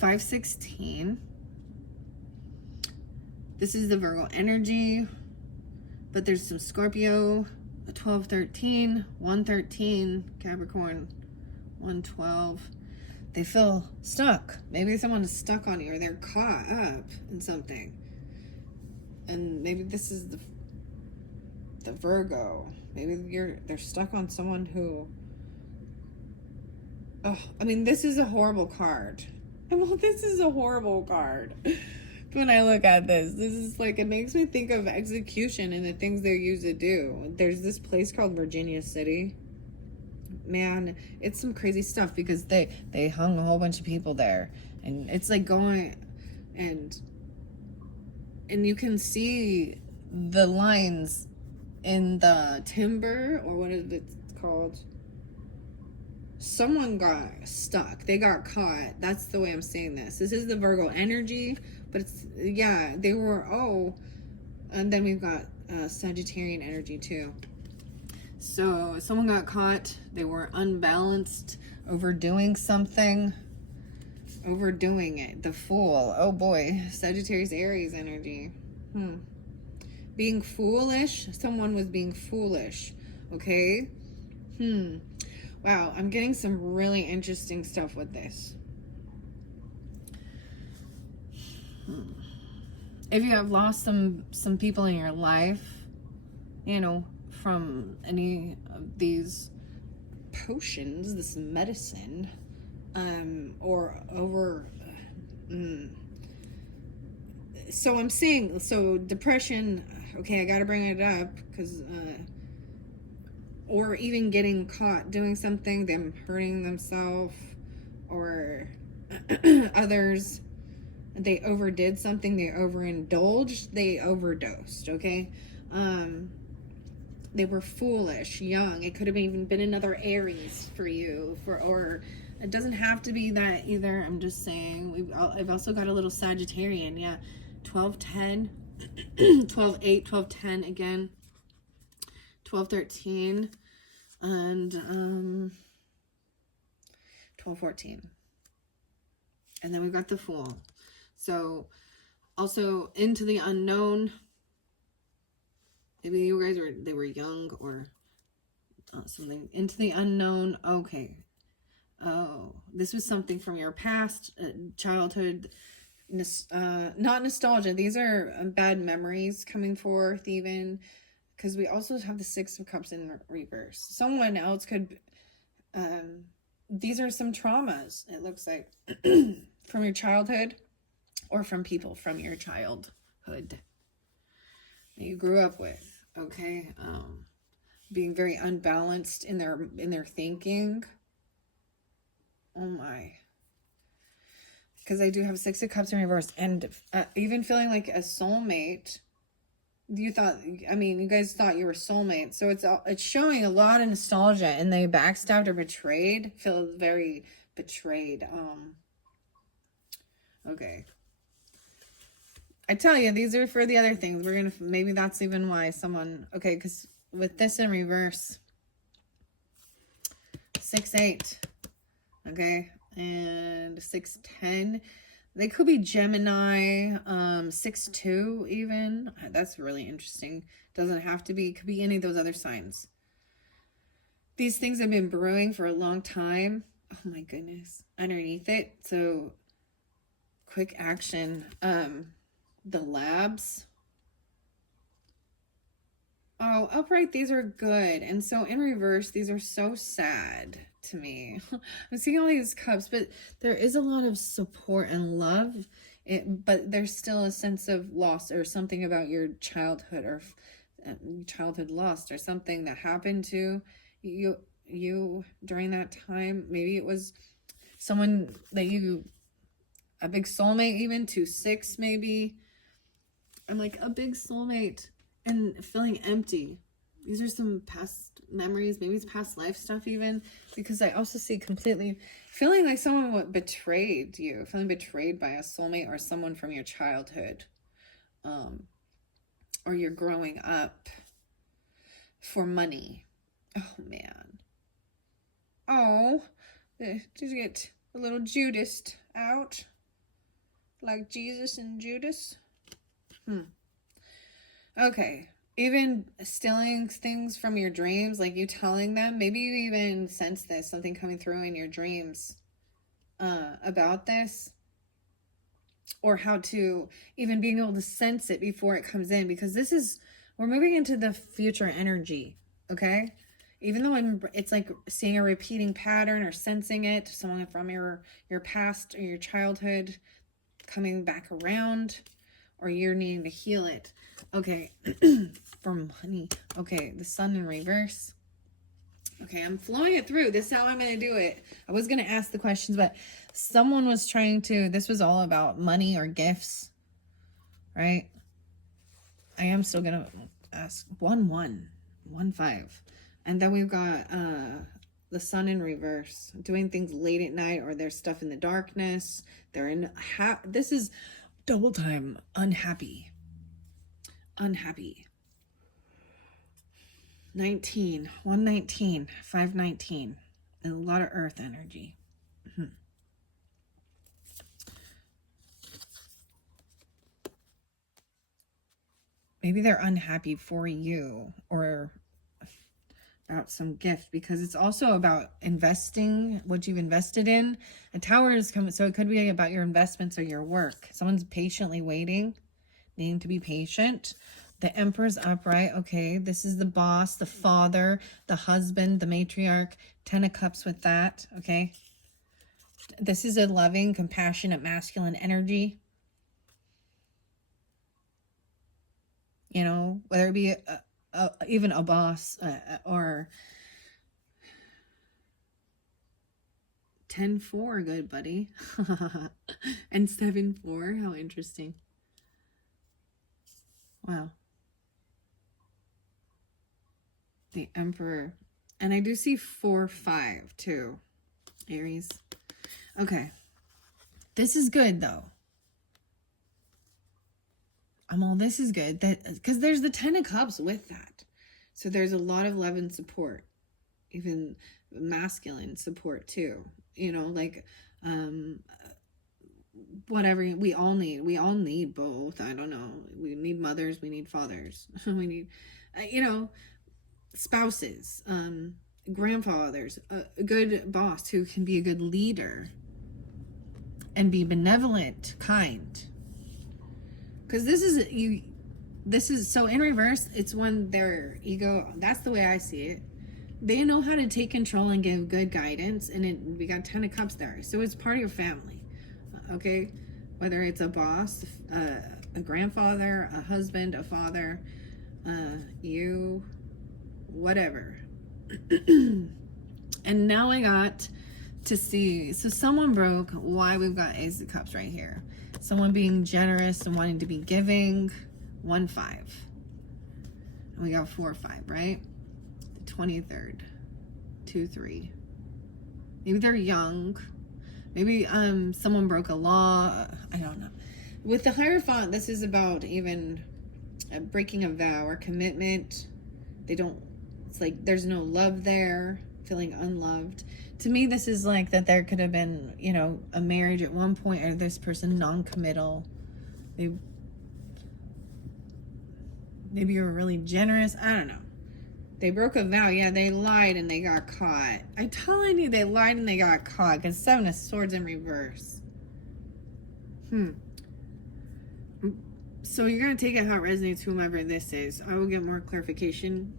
5-16. This is the Virgo energy, but there's some Scorpio, 12-13, 1-13, Capricorn, 1-12. They feel stuck. Maybe someone is stuck on you, or they're caught up in something. And maybe this is the Virgo. Maybe they're stuck on someone who, oh, I mean, this is a horrible card. Well, this is a horrible card. When I look at this is like, it makes me think of execution and the things they used to do. There's this place called Virginia City. Man, it's some crazy stuff, because they hung a whole bunch of people there, and it's like going, and you can see the lines in the timber, or what is it called? Someone got stuck. They got caught. That's the way I'm saying this. This is the Virgo energy, but it's, yeah, they were, and then we've got Sagittarian energy too. So someone got caught. They were unbalanced, overdoing something, overdoing it. The Fool. Oh boy, Sagittarius Aries energy. being foolish. Someone was being foolish. Okay. Wow, I'm getting some really interesting stuff with this. If you have lost some people in your life, you know, from any of these potions, this medicine, or over, so I'm seeing, so depression, okay, I gotta bring it up, because, or even getting caught doing something, them hurting themselves, or others, they overdid something, they overindulged, they overdosed, okay? They were foolish, young. It could have even been another Aries for you, or it doesn't have to be that either. I'm just saying, I've also got a little Sagittarian, yeah. 12-10, 12-8, 12-10 again, 12-13, and 12-14. And then we've got the Fool. So, also into the unknown. Maybe you guys were young, or something. Into the unknown. Okay. Oh, this was something from your past, childhood. Not nostalgia. These are bad memories coming forth, even, because we also have the Six of Cups in reverse. Someone else could. These are some traumas, it looks like, from your childhood, or from people from your childhood that you grew up with. Okay, being very unbalanced in their thinking. Oh my. Because I do have Six of Cups in reverse, and even feeling like a soulmate. You guys thought you were soulmates, so it's showing a lot of nostalgia, and they backstabbed or betrayed. Feel very betrayed. Okay. I tell you, these are for the other things. Maybe that's even why someone, okay, because with this in reverse, 6-8, okay, and 6-10, they could be Gemini, 6-2 even. That's really interesting. Doesn't have to be, could be any of those other signs. These things have been brewing for a long time. Oh my goodness. Underneath it. So, quick action. The labs. Oh, upright, these are good. And so in reverse, these are so sad to me. I'm seeing all these cups, but there is a lot of support and love. But there's still a sense of loss, or something about your childhood, or childhood lost, or something that happened to you during that time. Maybe it was someone that a big soulmate, even 2-6 maybe. I'm like, a big soulmate, and feeling empty. These are some past memories. Maybe it's past life stuff even, because I also see completely feeling like someone betrayed you, feeling betrayed by a soulmate or someone from your childhood, or you're growing up for money. Oh man. Oh, did you get a little Judas out, like Jesus and Judas? Okay. Even stealing things from your dreams, like you telling them, maybe you even sense this, something coming through in your dreams about this, or how to even being able to sense it before it comes in, because we're moving into the future energy, okay? Even though it's like seeing a repeating pattern, or sensing it, someone from your past or your childhood coming back around, or you're needing to heal it. Okay, for money. Okay, the Sun in reverse. Okay, I'm flowing it through. This is how I'm going to do it. I was going to ask the questions, but someone was this was all about money or gifts, right? I am still going to ask 1-1, 1-5. And then we've got the Sun in reverse, doing things late at night, or there's stuff in the darkness. This is double time, unhappy. 19, 119, 519, and a lot of earth energy. maybe they're unhappy for you or about some gift, because it's also about investing what you've invested in. A Tower is coming, so it could be about your investments or your work. Someone's patiently waiting, needing to be patient. The Emperor's upright. Okay, this is the boss, the father, the husband, the matriarch. 10 of Cups with that. Okay, this is a loving, compassionate, masculine energy. You know, whether it be even a boss or 10-4, good buddy. And 7-4, how interesting. Wow. The Emperor. And I do see 4-5 too, Aries. Okay. This is good though. This is good. That because there's the 10 of Cups with that. So there's a lot of love and support. Even masculine support too. You know, like whatever we all need both. I don't know, we need mothers, we need fathers. We need you know, spouses, grandfathers, a good boss who can be a good leader and be benevolent, kind. Because this is so in reverse, it's when their ego, that's the way I see it. They know how to take control and give good guidance, and we got 10 of Cups there. So it's part of your family, okay? Whether it's a boss, a grandfather, a husband, a father, you, whatever. And now I got to see, so someone broke why we've got Ace of Cups right here. Someone being generous and wanting to be giving. 1-5. And we got 4-5, right? 23rd, 2-3. Maybe they're young. Maybe someone broke a law. I don't know. With the Hierophant, this is about even breaking a vow or commitment. It's like there's no love there, feeling unloved. To me, this is like that there could have been, you know, a marriage at one point, or this person non-committal. Maybe you were really generous. I don't know. They broke a vow. Yeah, they lied and they got caught. I'm telling you, they lied and they got caught. Because 7 of Swords in reverse. So you're going to take it how it resonates, whomever this is. I will get more clarification.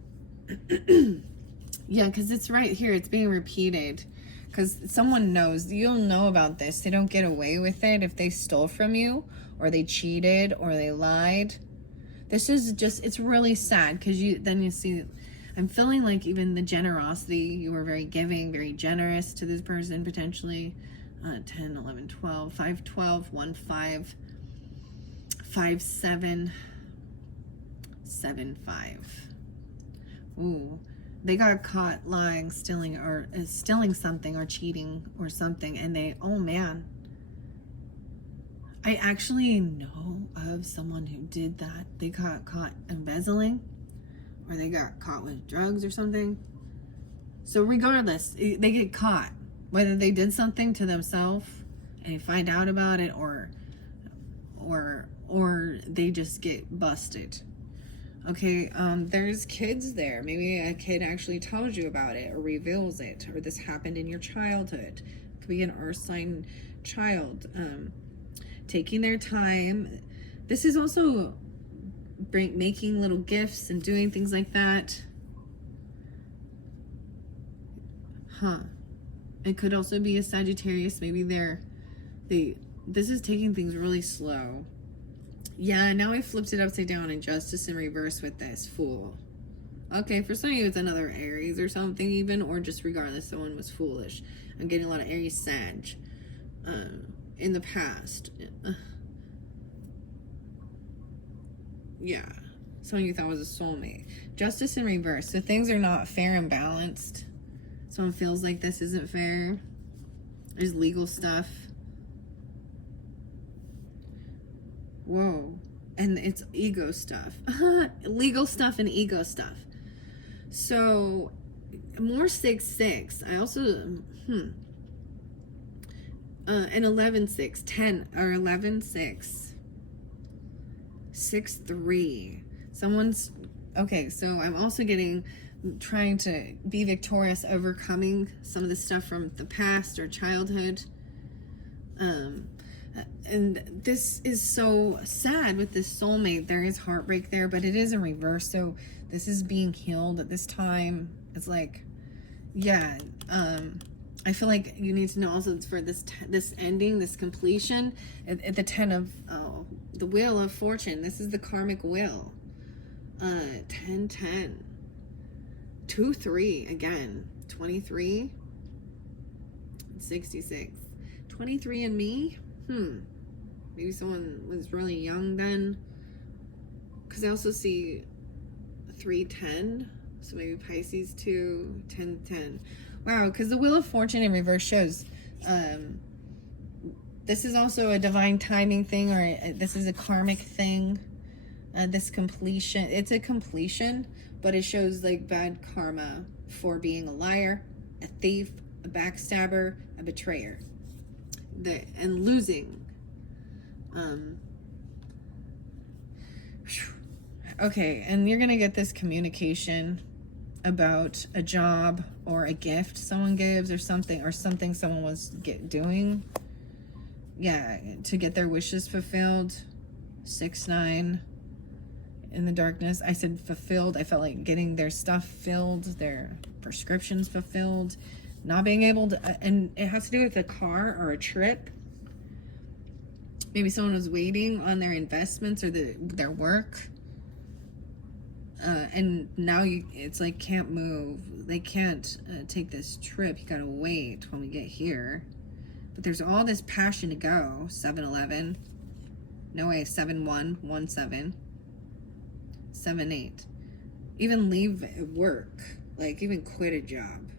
Yeah, because it's right here. It's being repeated. Because someone knows. You'll know about this. They don't get away with it if they stole from you, or they cheated, or they lied. This is just, it's really sad. Because then you see, I'm feeling like even the generosity, you were very giving, very generous to this person potentially. 10, 11, 12, 5, 12, 1, 5, 5, 7, 7, 5. Ooh, they got caught lying, stealing, or stealing something, or cheating, or something, and they, oh man. I actually know of someone who did that. They got caught embezzling, or they got caught with drugs or something. So regardless, they get caught. Whether they did something to themselves and they find out about it, or they just get busted. Okay, there's kids there. Maybe a kid actually tells you about it or reveals it, or this happened in your childhood. It could be an earth sign child. Taking their time. This is also making little gifts and doing things like that. It could also be a Sagittarius. Maybe this is taking things really slow. Yeah, now I flipped it upside down in Justice in reverse with this Fool. Okay, for some of you it's another Aries or something even, or just regardless, someone was foolish. I'm getting a lot of Aries Sag in the past. Yeah, someone you thought was a soulmate. Justice in reverse. So things are not fair and balanced. Someone feels like this isn't fair. There's legal stuff. Whoa. And it's ego stuff. Legal stuff and ego stuff. So, more 6-6. I also, and 11-6. 10 or 11-6. 6-3. Someone's, okay, so I'm also getting, trying to be victorious, overcoming some of the stuff from the past or childhood. And this is so sad with this soulmate. There is heartbreak there, but it is in reverse. So this is being healed at this time. It's like, yeah, I feel like you need to know also for this this ending, this completion, at the 10 of the Wheel of Fortune. This is the karmic wheel. 10, 10. 2, 3 again. 23. 66. 23 and me. Maybe someone was really young then. Because I also see 3, 10. So maybe Pisces 2, 10, 10. Wow, because the Wheel of Fortune in reverse shows this is also a divine timing thing, or this is a karmic thing. This completion, it's a completion, but it shows like bad karma for being a liar, a thief, a backstabber, a betrayer, and losing. Okay, and you're gonna get this communication about a job or a gift someone gives, or something someone was doing, yeah, to get their wishes fulfilled. 6, 9. In the darkness, I said fulfilled. I felt like getting their stuff filled, their prescriptions fulfilled, not being able to, and it has to do with a car or a trip. Maybe someone was waiting on their investments or their work, and now it's like can't move. They can't take this trip. You gotta wait when we get here. But there's all this passion to go. 7-11. No way. 7-1. 1-7. 7-8. Even leave work, like even quit a job.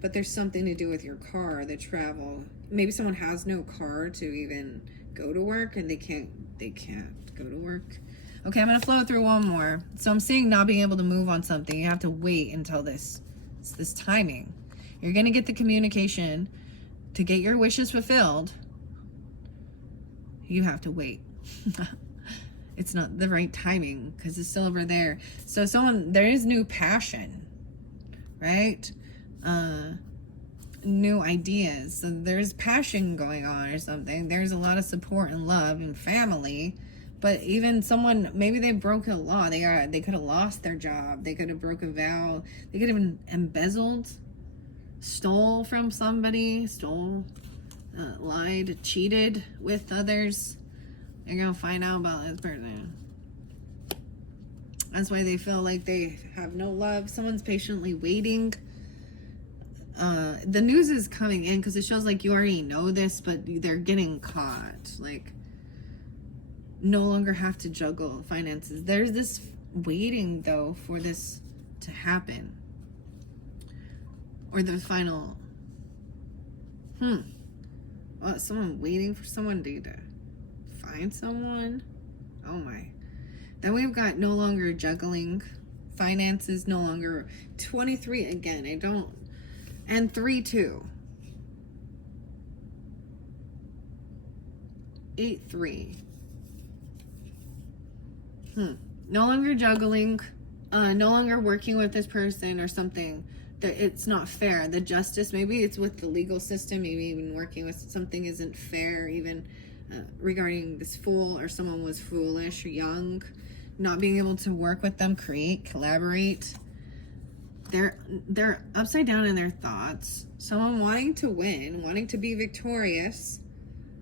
But there's something to do with your car, the travel. Maybe someone has no car to even go to work, and they can't go to work. Okay, I'm gonna flow through one more. So I'm seeing not being able to move on something. You have to wait until this timing. You're gonna get the communication to get your wishes fulfilled. You have to wait. It's not the right timing because it's still over there. So there is new passion, right? New ideas. So there's passion going on or something. There's a lot of support and love and family. But even someone, maybe they broke a law. They could have lost their job. They could have broke a vow. They could have been embezzled, stole from somebody, lied, cheated with others. You're gonna find out about this person. That's why they feel like they have no love. Someone's patiently waiting. The news is coming in because it shows like you already know this, but they're getting caught. Like, no longer have to juggle finances. There's this waiting though for this to happen, or the final. Well, someone waiting for someone to find someone. Oh my. Then we've got no longer juggling finances, no longer 23 again. And 3, 2. 8, 3. No longer juggling, no longer working with this person or something. That it's not fair. The justice, maybe it's with the legal system, maybe even working with something isn't fair, even regarding this fool, or someone was foolish or young, not being able to work with them, create, collaborate. They're upside down in their thoughts. Someone wanting to win, wanting to be victorious,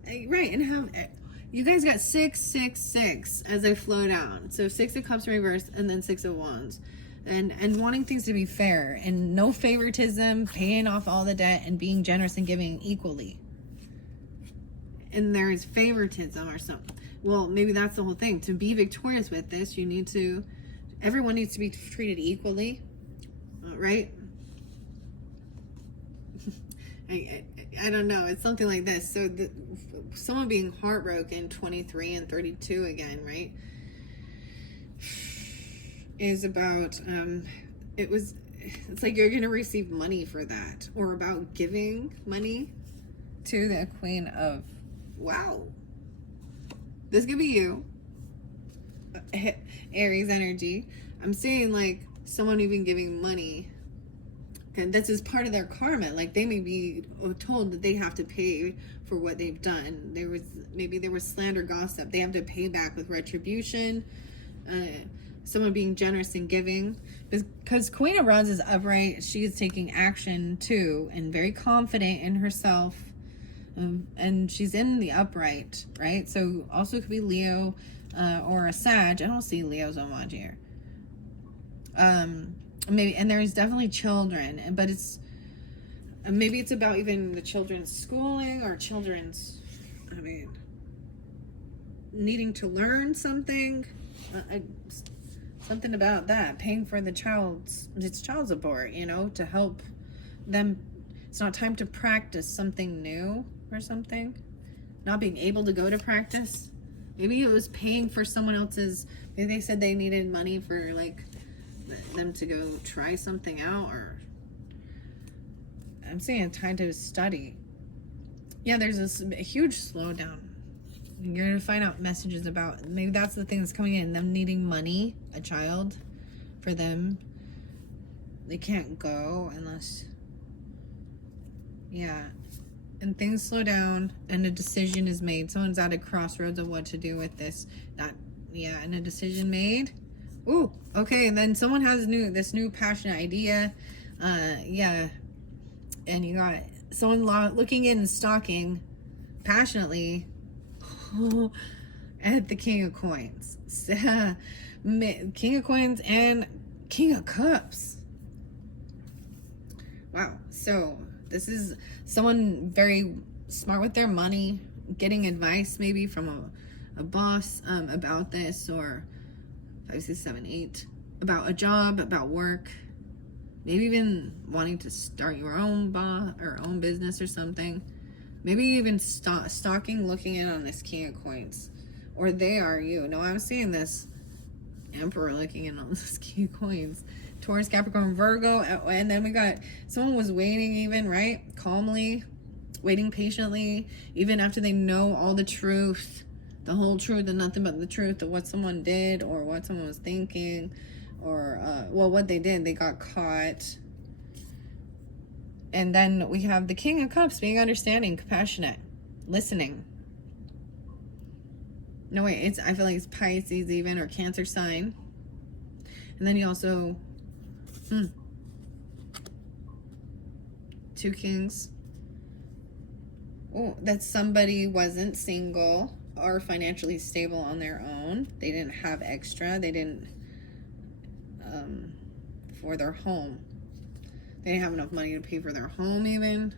right? And have you guys got 6, 6, 6 as they flow down. So 6 of Cups in reverse, and then 6 of Wands. And wanting things to be fair and no favoritism, paying off all the debt and being generous and giving equally. And there is favoritism or something. Well, maybe that's the whole thing. To be victorious with this, everyone needs to be treated equally, right? I don't know. It's something like this. So someone being heartbroken, 23 and 32 again, right? Is about it's like you're gonna receive money for that, or about giving money to the Queen of, wow, this could be you. Aries energy. I'm seeing like someone even giving money. And this is part of their karma. Like they may be told that they have to pay for what they've done. Maybe there was slander, gossip. They have to pay back with retribution. Someone being generous and giving, because Queen of Wands is upright. She is taking action too, and very confident in herself. And she's in the upright, right? So also could be Leo or a Sag. I don't see Leo so much here. Maybe, and there's definitely children, but maybe it's about even the children's schooling or children's, needing to learn something. Something about that, paying for the child support, to help them. It's not time to practice something new or something. Not being able to go to practice. Maybe it was paying for someone else's. Maybe they said they needed money for like them to go try something out, or I'm saying time to study. Yeah, there's a huge slowdown. You're going to find out messages about, maybe that's the thing that's coming in, them needing money, a child, for them. They can't go unless, yeah. And things slow down and a decision is made. Someone's at a crossroads of what to do with this. And a decision made. Ooh, okay, and then someone has this new passionate idea. And you got someone looking in and stalking passionately at the King of Coins. King of Coins and King of Cups. Wow. So this is someone very smart with their money, getting advice maybe from a boss about this, or 5, 6, 7, 8, about a job, about work, maybe even wanting to start your own own business or something. Maybe even stalking, looking in on this King of Coins. Or they are you. No, I'm seeing this Emperor looking in on this King of Coins. Taurus, Capricorn, Virgo. And then we got someone was waiting even, right? Calmly, waiting patiently, even after they know all the truth. The whole truth and nothing but the truth of what someone did or what someone was thinking. Or, what they did. They got caught. And then we have the King of Cups, being understanding, compassionate, listening. No, wait, I feel like it's Pisces even, or Cancer sign. And then you also, 2 kings. Oh, that somebody wasn't single or financially stable on their own. They didn't have extra. They didn't, for their home. They didn't have enough money to pay for their home even.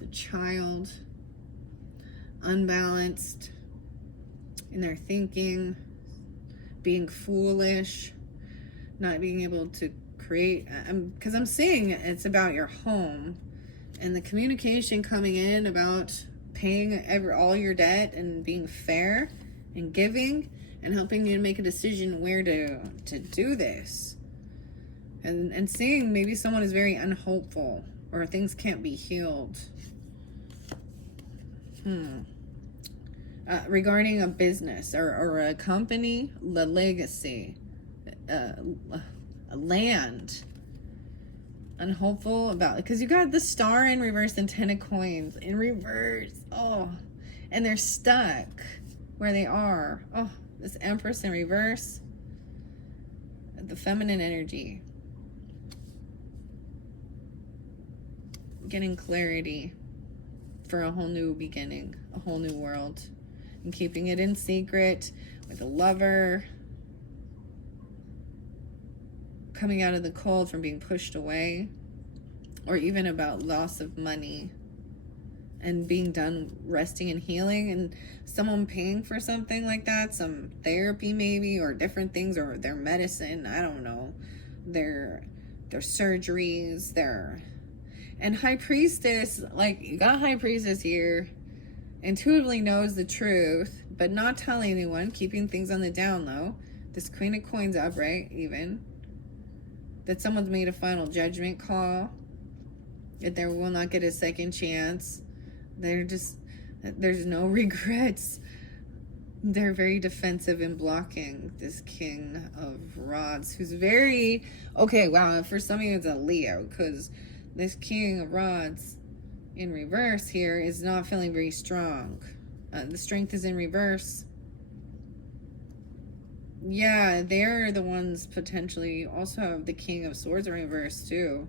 The child. Unbalanced in their thinking. Being foolish. Not being able to create. Because I'm seeing it's about your home. And the communication coming in about paying all your debt and being fair and giving and helping you to make a decision where to do this. And seeing maybe someone is very unhopeful or things can't be healed. Regarding a business or a company, the legacy, a land. Unhopeful about it because you got the Star in reverse and 10 of Coins in reverse. Oh, and they're stuck where they are. Oh, this Empress in reverse. The feminine energy. Getting clarity for a whole new beginning, a whole new world, and keeping it in secret with a lover. Coming out of the cold from being pushed away, or even about loss of money and being done resting and healing, and someone paying for something like that, some therapy maybe, or different things, or their medicine, I don't know, their surgeries, and High Priestess, like you got High Priestess here, intuitively knows the truth, but not telling anyone, keeping things on the down low. This Queen of Coins upright even. That someone's made a final judgment call, that they will not get a second chance. There's no regrets. They're very defensive and blocking this King of Rods, who's very... Okay, wow, for some of you it's a Leo, because this King of Rods in reverse here is not feeling very strong. The strength is in reverse. Yeah, they're the ones potentially. You also have the King of Swords in reverse, too.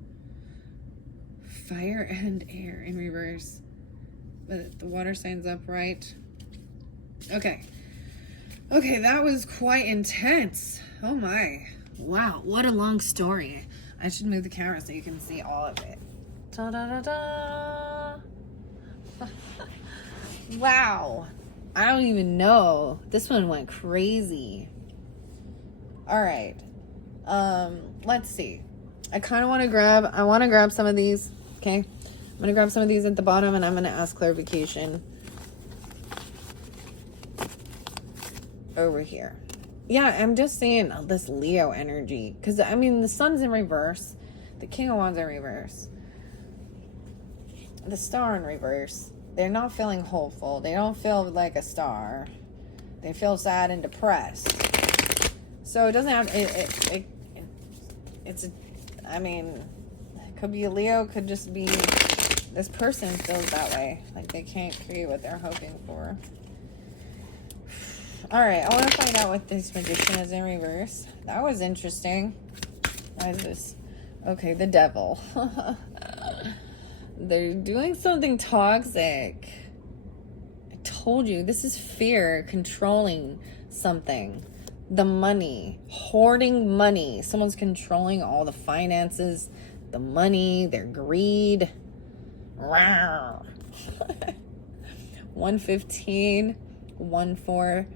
Fire and air in reverse. But the water sign's upright. Okay. Okay, that was quite intense. Oh my. Wow, what a long story. I should move the camera so you can see all of it. Ta-da-da-da! Wow. I don't even know. This one went crazy. All right. Let's see. I want to grab some of these. Okay. I'm going to grab some of these at the bottom and I'm going to ask clarification over here. Yeah, I'm just seeing this Leo energy. Because, I mean, the sun's in reverse. The King of Wands in reverse. The star in reverse. They're not feeling hopeful. They don't feel like a star. They feel sad and depressed. So it doesn't have... I mean, it could be a Leo. Could just be... This person feels that way. Like they can't create what they're hoping for. Alright, I want to find out what this Magician is in reverse. That was interesting. Why is this? Okay, the Devil. They're doing something toxic. I told you, this is fear controlling something. The money, hoarding money. Someone's controlling all the finances, the money, their greed. 115, 14,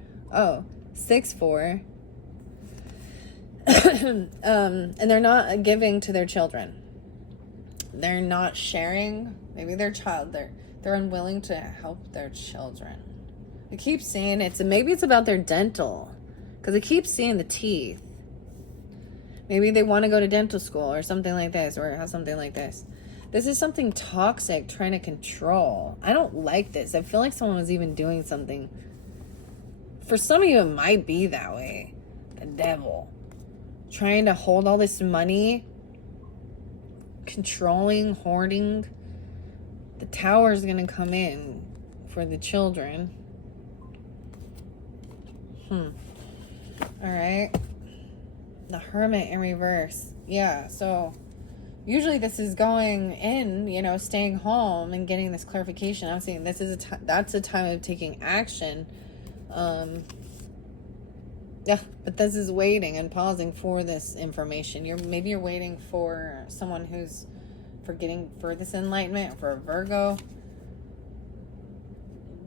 64. And they're not giving to their children. They're not sharing. Maybe they're unwilling to help their children. I keep seeing maybe it's about their dental, because I keep seeing the teeth. Maybe they want to go to dental school or something like this, or have something like this. This is something toxic trying to control. I don't like this. I feel like someone was even doing something. For some of you, it might be that way. The Devil. Trying to hold all this money. Controlling, hoarding. The Tower is going to come in for the children. Alright. The Hermit in reverse. Yeah, so usually this is going in, staying home and getting this clarification. I'm saying this is that's a time of taking action. Yeah, but this is waiting and pausing for this information. Maybe you're waiting for someone who's for this enlightenment, for a Virgo.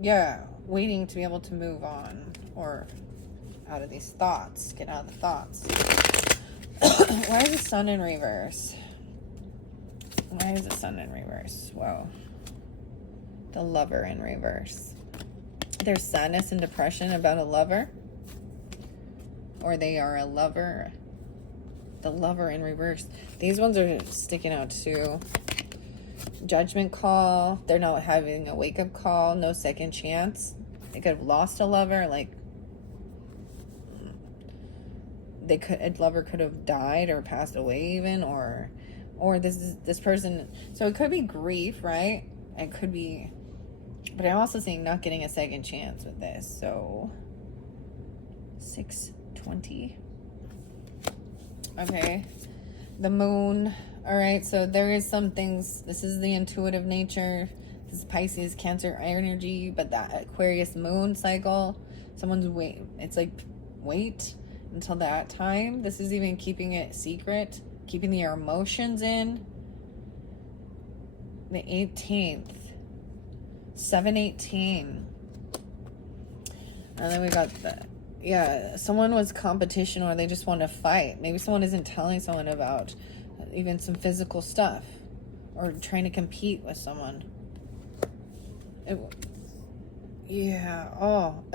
Yeah, waiting to be able to move on or out of these thoughts. Get out of the thoughts. Why is the Sun in reverse? Why is the Sun in reverse? Whoa. The Lover in reverse. There's sadness and depression about a lover. Or they are a lover. The Lover in reverse. These ones are sticking out too. Judgment call. They're not having a wake-up call. No second chance. They could have lost a lover. Like, a lover could have died or passed away even. Or this person. So it could be grief, right? It could be... But I'm also seeing not getting a second chance with this. So 620. Okay. The Moon. All right. So there is some things. This is the intuitive nature. This is Pisces, Cancer energy. But that Aquarius moon cycle. Someone's wait. It's like wait until that time. This is even keeping it secret. Keeping your emotions in. The 18th. 718. And then we got someone was competition or they just want to fight. Maybe someone isn't telling someone about even some physical stuff or trying to compete with someone. A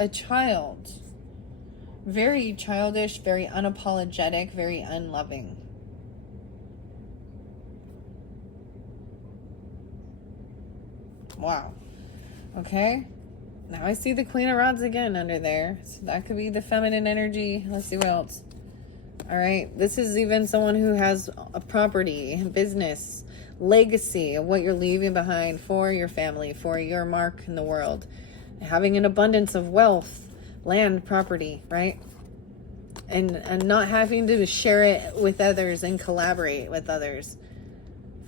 child. Very childish, very unapologetic, very unloving. Wow. Okay. Now I see the Queen of Rods again under there. So that could be the feminine energy. Let's see what else. All right. This is even someone who has a property, business, legacy of what you're leaving behind for your family, for your mark in the world. Having an abundance of wealth, land, property, right? And not having to share it with others and collaborate with others.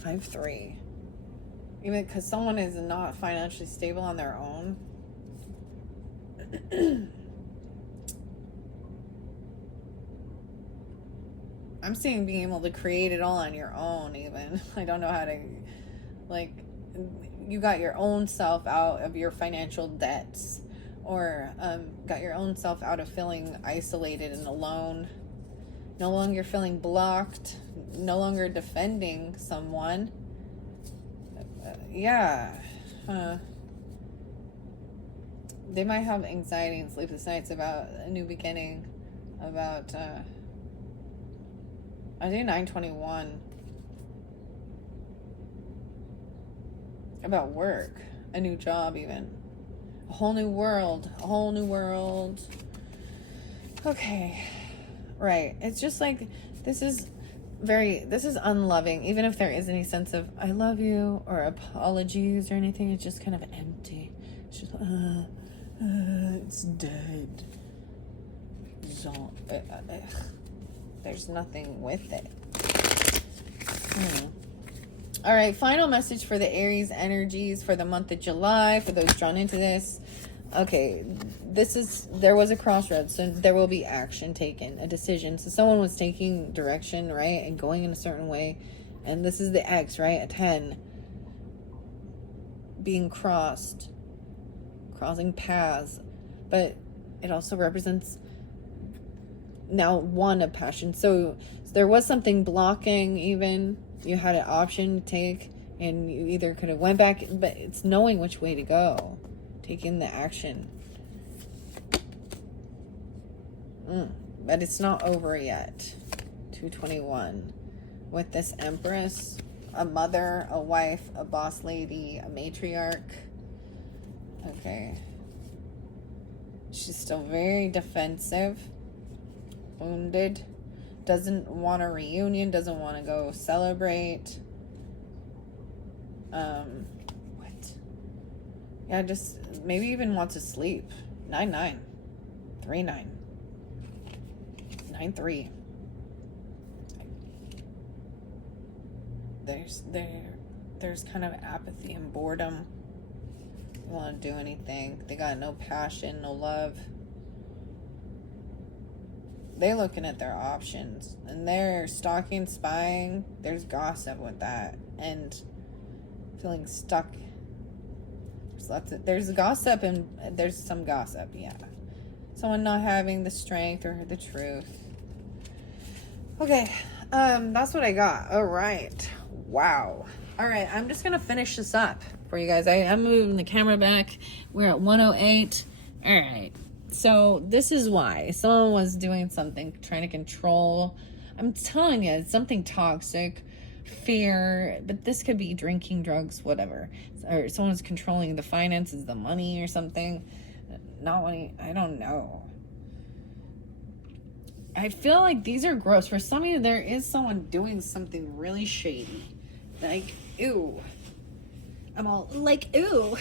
5-3. Even because someone is not financially stable on their own. I'm seeing being able to create it all on your own even. I don't know how to, like, you got your own self out of your financial debts, or got your own self out of feeling isolated and alone. No longer feeling blocked, no longer defending someone. They might have anxiety and sleepless nights about a new beginning, about I do 921. About work, a new job even. A whole new world. Okay. Right. It's just like, this is unloving. Even if there is any sense of I love you or apologies or anything, it's just kind of empty. It's just, it's dead. There's nothing with it. All right, final message for the Aries energies for the month of July, for those drawn into this. Okay, there was a crossroads, so there will be action taken, a decision. So someone was taking direction, right, and going in a certain way. And this is the X, right, a 10. Being crossing paths. But it also represents now one of passion. So there was something blocking even. You had an option to take, and you either could have went back, but it's knowing which way to go, taking the action. But it's not over yet. 221 with this Empress, a mother, a wife, a boss lady, a matriarch. Okay, she's still very defensive, wounded, doesn't want a reunion, doesn't want to go celebrate. What? Yeah, just maybe even wants to sleep. 9-9. 3-9. 9-3. There's kind of apathy and boredom. They don't want to do anything. They got no passion, no love. They're looking at their options, and they're stalking, spying. There's gossip with that, and feeling stuck. There's gossip, and there's some gossip, yeah. Someone not having the strength or the truth. Okay, that's what I got. All right. Wow. All right, I'm just gonna finish this up for you guys. I'm moving the camera back. We're at 108. All right. So this is why someone was doing something, trying to control. I'm telling you, it's something toxic, fear, but this could be drinking, drugs, whatever. Or someone's controlling the finances, the money or something. Not money, I don't know. I feel like these are gross. For some of you, there is someone doing something really shady. Like, ew. I'm all like, ew.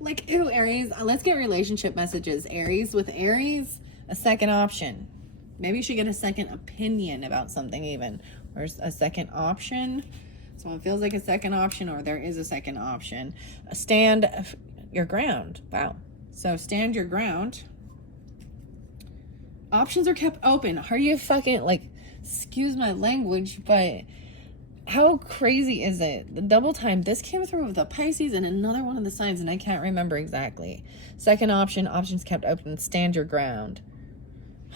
Like, ooh, Aries, let's get relationship messages. Aries, with Aries, a second option. Maybe you should get a second opinion about something even. Or a second option. Someone feels like a second option, or there is a second option. Stand your ground. Wow. So stand your ground. Options are kept open. Are you fucking, like, excuse my language, but how crazy is it? The double time. This came through with a Pisces and another one of the signs, and I can't remember exactly. Second option, options kept open. Stand your ground.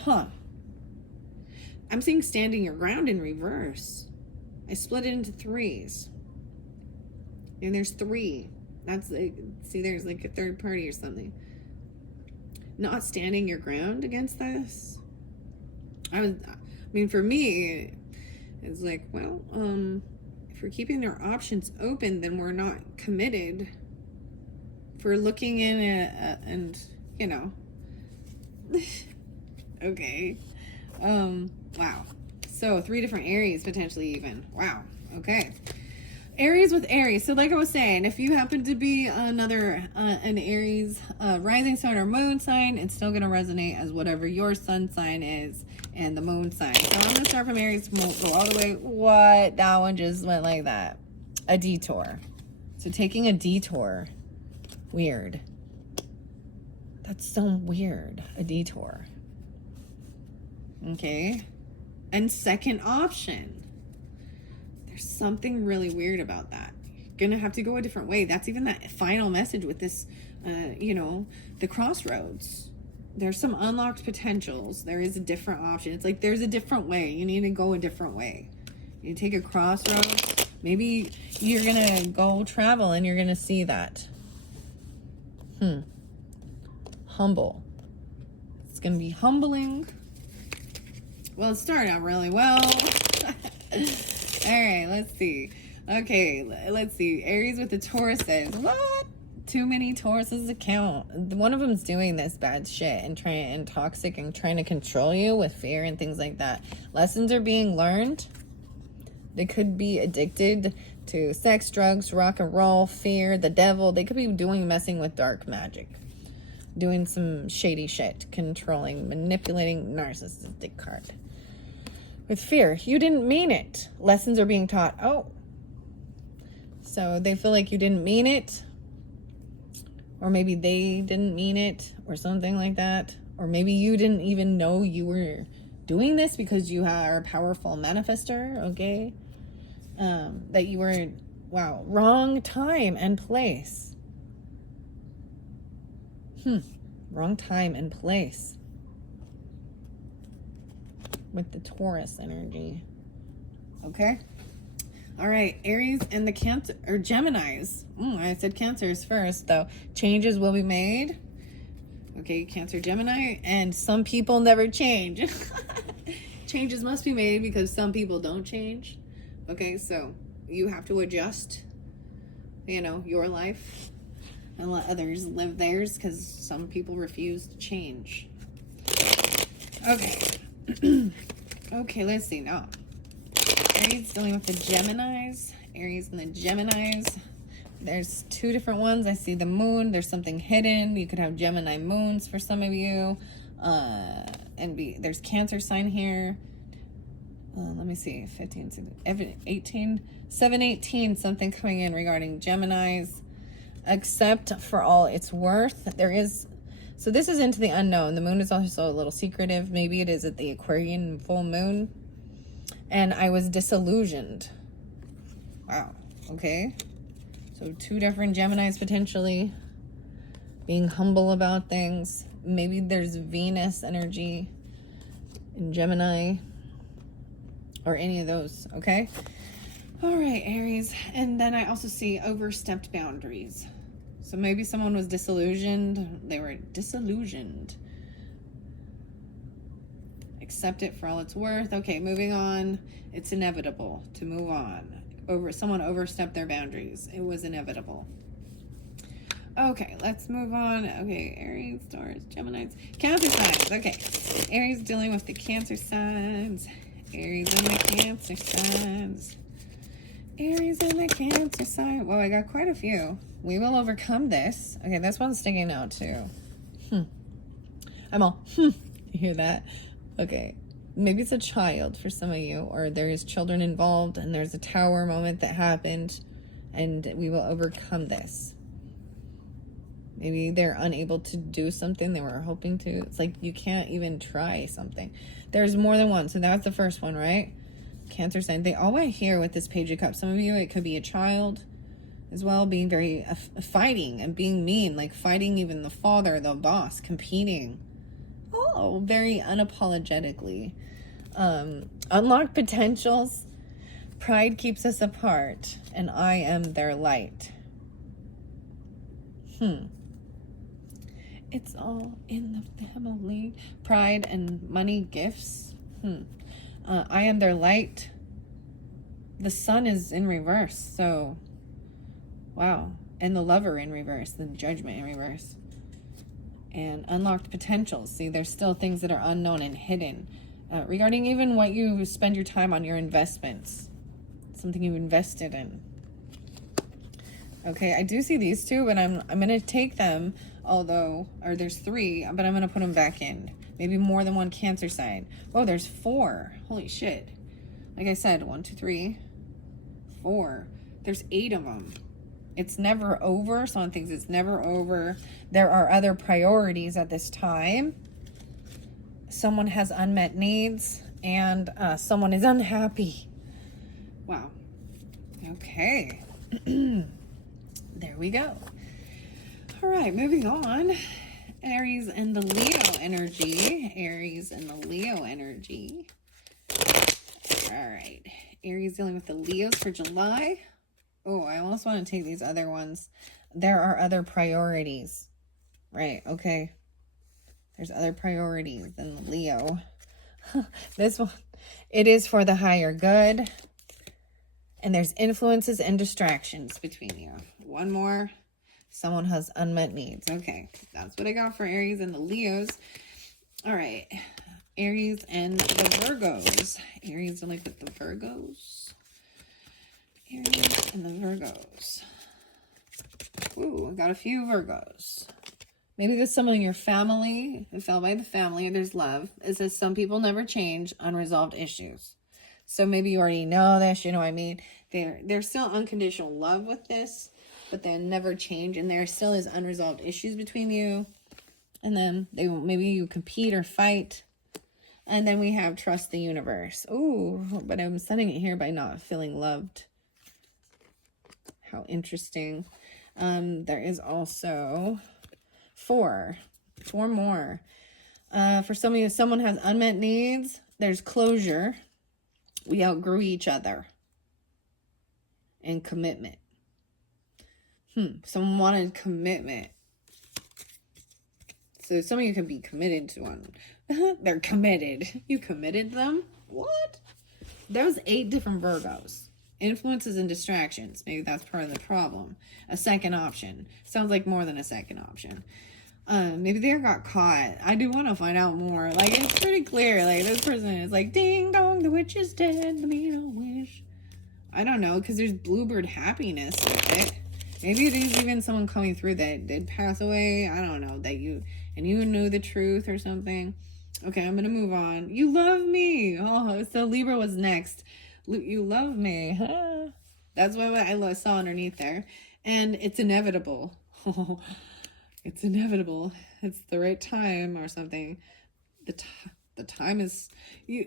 Huh. I'm seeing standing your ground in reverse. I split it into threes. And there's 3. That's like, see, there's like a third party or something. Not standing your ground against this. I mean, for me, it's like, well, if we're keeping our options open, then we're not committed for looking in and, you know. Okay. Wow. So 3 different Aries potentially even. Wow. Okay. Aries with Aries. So like I was saying, if you happen to be another an Aries rising sign or moon sign, it's still going to resonate as whatever your sun sign is and the moon sign. So I'm going to start from Aries, won't go all the way. What? That one just went like that. A detour. So taking a detour. Weird. That's so weird. A detour. Okay. And second option. There's something really weird about that. You're gonna have to go a different way. That's even that final message with this, you know, the crossroads. There's some unlocked potentials. There is a different option. It's like there's a different way. You need to go a different way. You take a crossroads. Maybe you're gonna go travel and you're gonna see that. Humble. It's gonna be humbling. Well, it started out really well. All right, let's see. Okay, let's see. Aries with the Tauruses. What? Too many Tauruses to count. One of them's doing this bad shit and toxic and trying to control you with fear and things like that. Lessons are being learned. They could be addicted to sex, drugs, rock and roll, fear, the devil. They could be messing with dark magic. Doing some shady shit. Controlling, manipulating, narcissistic card. With fear, you didn't mean it. Lessons are being taught. Oh. So they feel like you didn't mean it. Or maybe they didn't mean it. Or something like that. Or maybe you didn't even know you were doing this because you are a powerful manifester. Okay. That you were, wow, wrong time and place. Wrong time and place. With the Taurus energy. Okay. All right. Aries and the Cancer or Geminis. I said Cancers first though. Changes will be made. Okay. Cancer, Gemini, and some people never change. Changes must be made because some people don't change. Okay. So you have to adjust, you know, your life and let others live theirs because some people refuse to change. Okay. Okay, let's see now. Aries dealing with the Geminis. Aries and the Geminis. There's 2 different ones. I see the moon. There's something hidden. You could have Gemini moons for some of you. There's Cancer sign here. Let me see. 15, 18, 718. Something coming in regarding Geminis. Accept for all it's worth. There is... So this is into the unknown. The moon is also a little secretive. Maybe it is at the Aquarian full moon. And I was disillusioned. Wow. Okay. So 2 different Geminis potentially. Being humble about things. Maybe there's Venus energy in Gemini. Or any of those. Okay. All right, Aries. And then I also see overstepped boundaries. So maybe someone was disillusioned. They were disillusioned. Accept it for all it's worth. Okay, moving on. It's inevitable to move on. Someone overstepped their boundaries. It was inevitable. Okay, let's move on. Okay, Aries, Taurus, Geminis, Cancer signs. Okay, Aries dealing with the Cancer signs. Aries and the Cancer signs. Aries and the Cancer sign. Whoa, I got quite a few. We will overcome this. Okay, this one's sticking out too. I'm all, You hear that? Okay. Maybe it's a child for some of you, or there is children involved, and there's a tower moment that happened, and we will overcome this. Maybe they're unable to do something they were hoping to. It's like you can't even try something. There's more than one. So that's the first one, right? Cancer sign. They all went here with this Page of Cups. Some of you, it could be a child as well, being very fighting and being mean, like fighting even the father, the boss, competing. Oh, very unapologetically. Unlocked potentials. Pride keeps us apart, and I am their light. It's all in the family. Pride and money, gifts. I am their light. The sun is in reverse, so wow. And the Lover in reverse, the Judgment in reverse. And unlocked potentials. See, there's still things that are unknown and hidden. Regarding even what you spend your time on, your investments. Something you invested in. Okay, I do see these two, but I'm going to take them, although, or there's 3, but I'm going to put them back in. Maybe more than one Cancer sign. Oh, there's 4. Holy shit. Like I said, 1, 2, 3, 4. There's 8 of them. It's never over. Someone thinks it's never over. There are other priorities at this time. Someone has unmet needs, and someone is unhappy. Wow. Okay. There we go. All right, moving on. Aries and the Leo energy. Aries and the Leo energy. All right. Aries dealing with the Leos for July. Oh, I almost want to take these other ones. There are other priorities. Right, okay. There's other priorities than the Leo. This one, it is for the higher good. And there's influences and distractions between you. One more. Someone has unmet needs. Okay, that's what I got for Aries and the Leos. All right. Aries and the Virgos. Aries dealing with the Virgos. Aries and the Virgos. Ooh, I got a few Virgos. Maybe there's someone in your family. It fell by the family. There's love. It says some people never change. Unresolved issues. So maybe you already know this, you know what I mean? There's still unconditional love with this, but they never change, and there still is unresolved issues between you. And then maybe you compete or fight. And then we have trust the universe. Ooh, but I'm setting it here by not feeling loved. How interesting. There is also 4 more. For some of you, someone has unmet needs. There's closure. We outgrew each other. And commitment. Someone wanted commitment. So some of you could be committed to one. They're committed. You committed them? What? There was 8 different Virgos. Influences and distractions. Maybe that's part of the problem. A second option. Sounds like more than a second option. Maybe they got caught. I do want to find out more. Like, it's pretty clear. Like, this person is like, ding dong, the witch is dead. Let me no wish. I don't know, because there's bluebird happiness with it. Maybe there's even someone coming through that did pass away. I don't know. And you knew the truth or something. Okay, I'm going to move on. You love me. Oh, so Libra was next. You love me. That's what I saw underneath there. And it's inevitable. It's inevitable. It's the right time or something. The time is...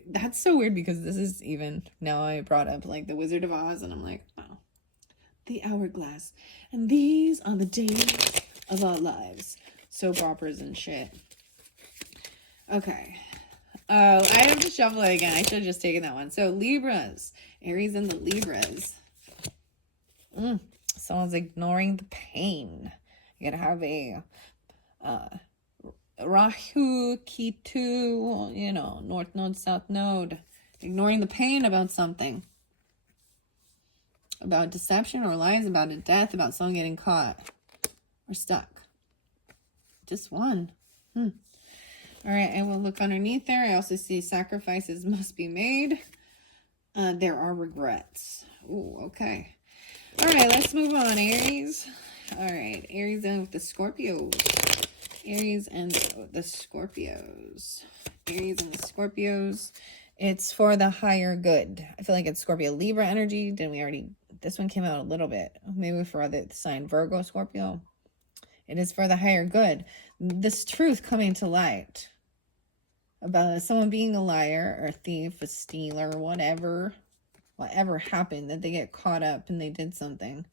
That's so weird because this is even... Now I brought up like the Wizard of Oz and I'm like, wow. The hourglass. And these are the days of our lives. Soap operas and shit. Okay. I have to shuffle it again. I should have just taken that one. So Libras. Aries and the Libras. Someone's ignoring the pain. You gotta have a Rahu, Ketu, North Node, South Node. Ignoring the pain about something. About deception or lies, about a death, about someone getting caught or stuck. Just one. All right, I will look underneath there. I also see sacrifices must be made. There are regrets. Ooh, okay. All right, let's move on, Aries. All right, Aries in with the Scorpios. Aries and the Scorpios. Aries and the Scorpios. It's for the higher good. I feel like it's Scorpio Libra energy. Didn't we already... This one came out a little bit. Maybe for the sign Virgo, Scorpio. It is for the higher good. This truth coming to light. About someone being a liar or a thief, a stealer, whatever happened, that they get caught up and they did something.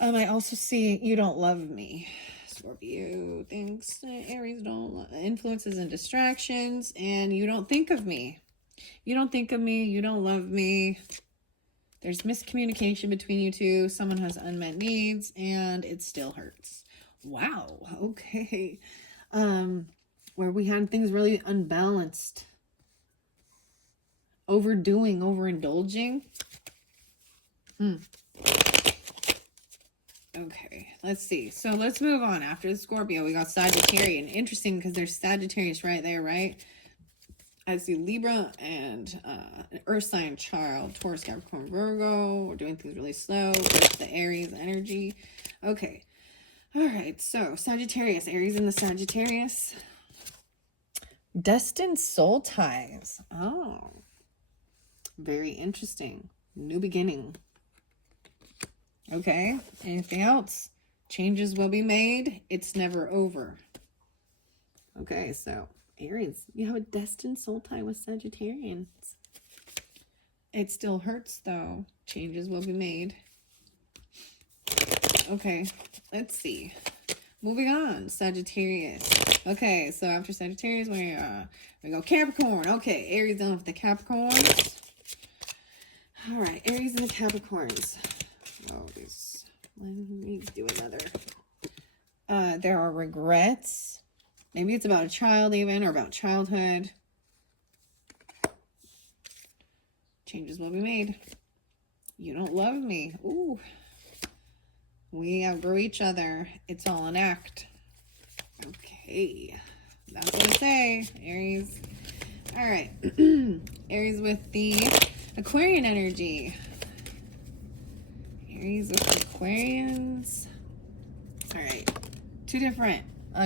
I also see you don't love me. Scorpio thinks Aries don't. Influences and distractions, and you don't think of me. You don't think of me. You don't love me. There's miscommunication between you two. Someone has unmet needs, and it still hurts. Wow. Okay. Where we had things really unbalanced. Overdoing, overindulging. Okay, let's see. So let's move on. After the Scorpio, we got Sagittarius. Interesting because there's Sagittarius right there, right? I see Libra and an Earth sign child, Taurus, Capricorn, Virgo. We're doing things really slow. There's the Aries energy. Okay. All right. So Sagittarius, Aries in the Sagittarius. Destined soul ties. Oh, very interesting. New beginning. Okay. Anything else? Changes will be made. It's never over. Okay. So Aries, you have a destined soul tie with Sagittarians. It still hurts though. Changes will be made. Okay, let's see. Moving on, Sagittarius. Okay, so after Sagittarius, we go Capricorn. Okay, Aries done with the Capricorns. All right, Aries and the Capricorns. Oh, these. Let me do another. There are regrets. Maybe it's about a child even, or about childhood. Changes will be made. You don't love me. Ooh. We outgrow each other. It's all an act. Okay. That's what I say, Aries. All right. Aries with the Aquarian energy. Aries with Aquarians. All right. Two different.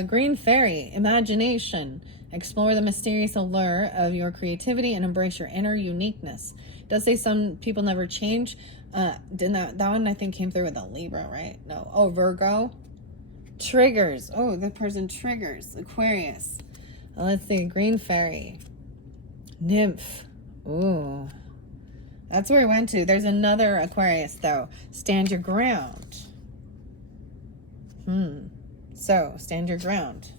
Green Fairy, imagination. Explore the mysterious allure of your creativity and embrace your inner uniqueness. It does say some people never change. Didn't that one I think came through with a Libra, right? No. Oh, Virgo. Triggers. Oh, the person triggers. Aquarius. Let's see. Green Fairy. Nymph. Ooh. That's where we went to. There's another Aquarius, though. Stand your ground. So, stand your ground.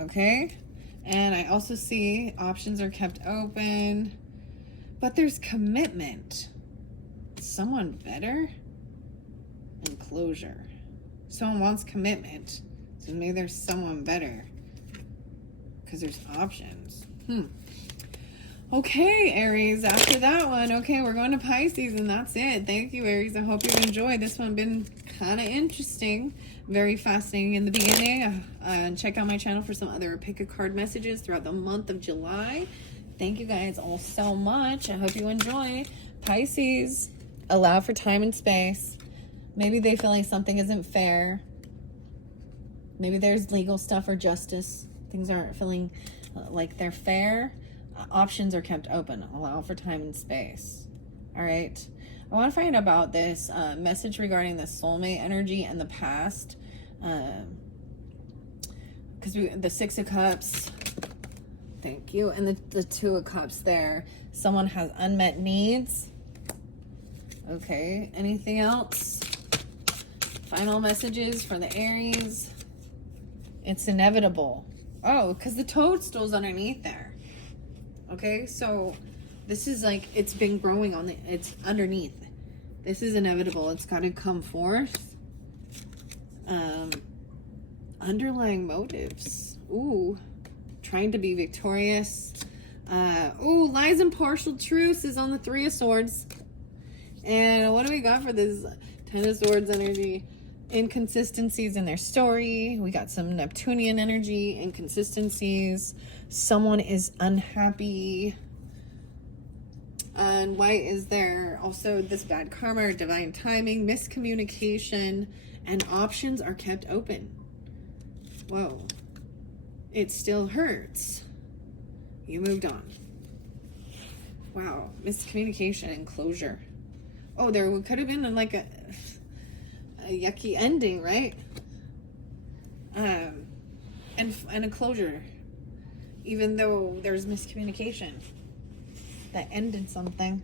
Okay? And I also see options are kept open. But there's commitment. Someone better? And closure. Someone wants commitment. So maybe there's someone better. Because there's options. Okay, Aries, after that one, okay, we're going to Pisces, and that's it. Thank you, Aries. I hope you enjoyed. This one been kind of interesting. Very fascinating in the beginning. And check out my channel for some other pick a card messages throughout the month of July. Thank you guys all so much. I hope you enjoy. Pisces, allow for time and space. Maybe they feel like something isn't fair. Maybe there's legal stuff or justice. Things aren't feeling like they're fair. Options are kept open. Allow for time and space. All right. I want to find out about this message regarding the soulmate energy and the past. Because the Six of Cups. Thank you. And the Two of Cups there. Someone has unmet needs. Okay. Anything else? Final messages for the Aries. It's inevitable. Oh, because the toadstool's underneath there. Okay, so this is like, it's been growing on it's underneath. This is inevitable. It's got to come forth. Underlying motives. Ooh, trying to be victorious. Ooh, lies and partial truths is on the Three of Swords. And what do we got for this Ten of Swords energy? Inconsistencies in their story. We got some Neptunian energy, inconsistencies. Someone is unhappy. And white is there. Also, this bad karma, divine timing, miscommunication, and options are kept open. Whoa. It still hurts. You moved on. Wow. Miscommunication and closure. Oh, there could have been like a yucky ending, right? And a closure, even though there's miscommunication that ended something,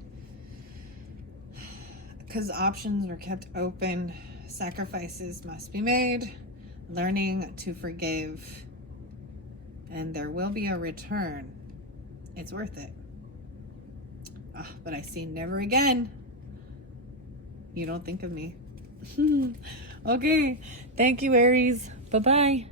because options were kept open. Sacrifices must be made. Learning to forgive, and there will be a return. It's worth it. But I see never again. You don't think of me. Okay. Thank you, Aries. Bye-bye.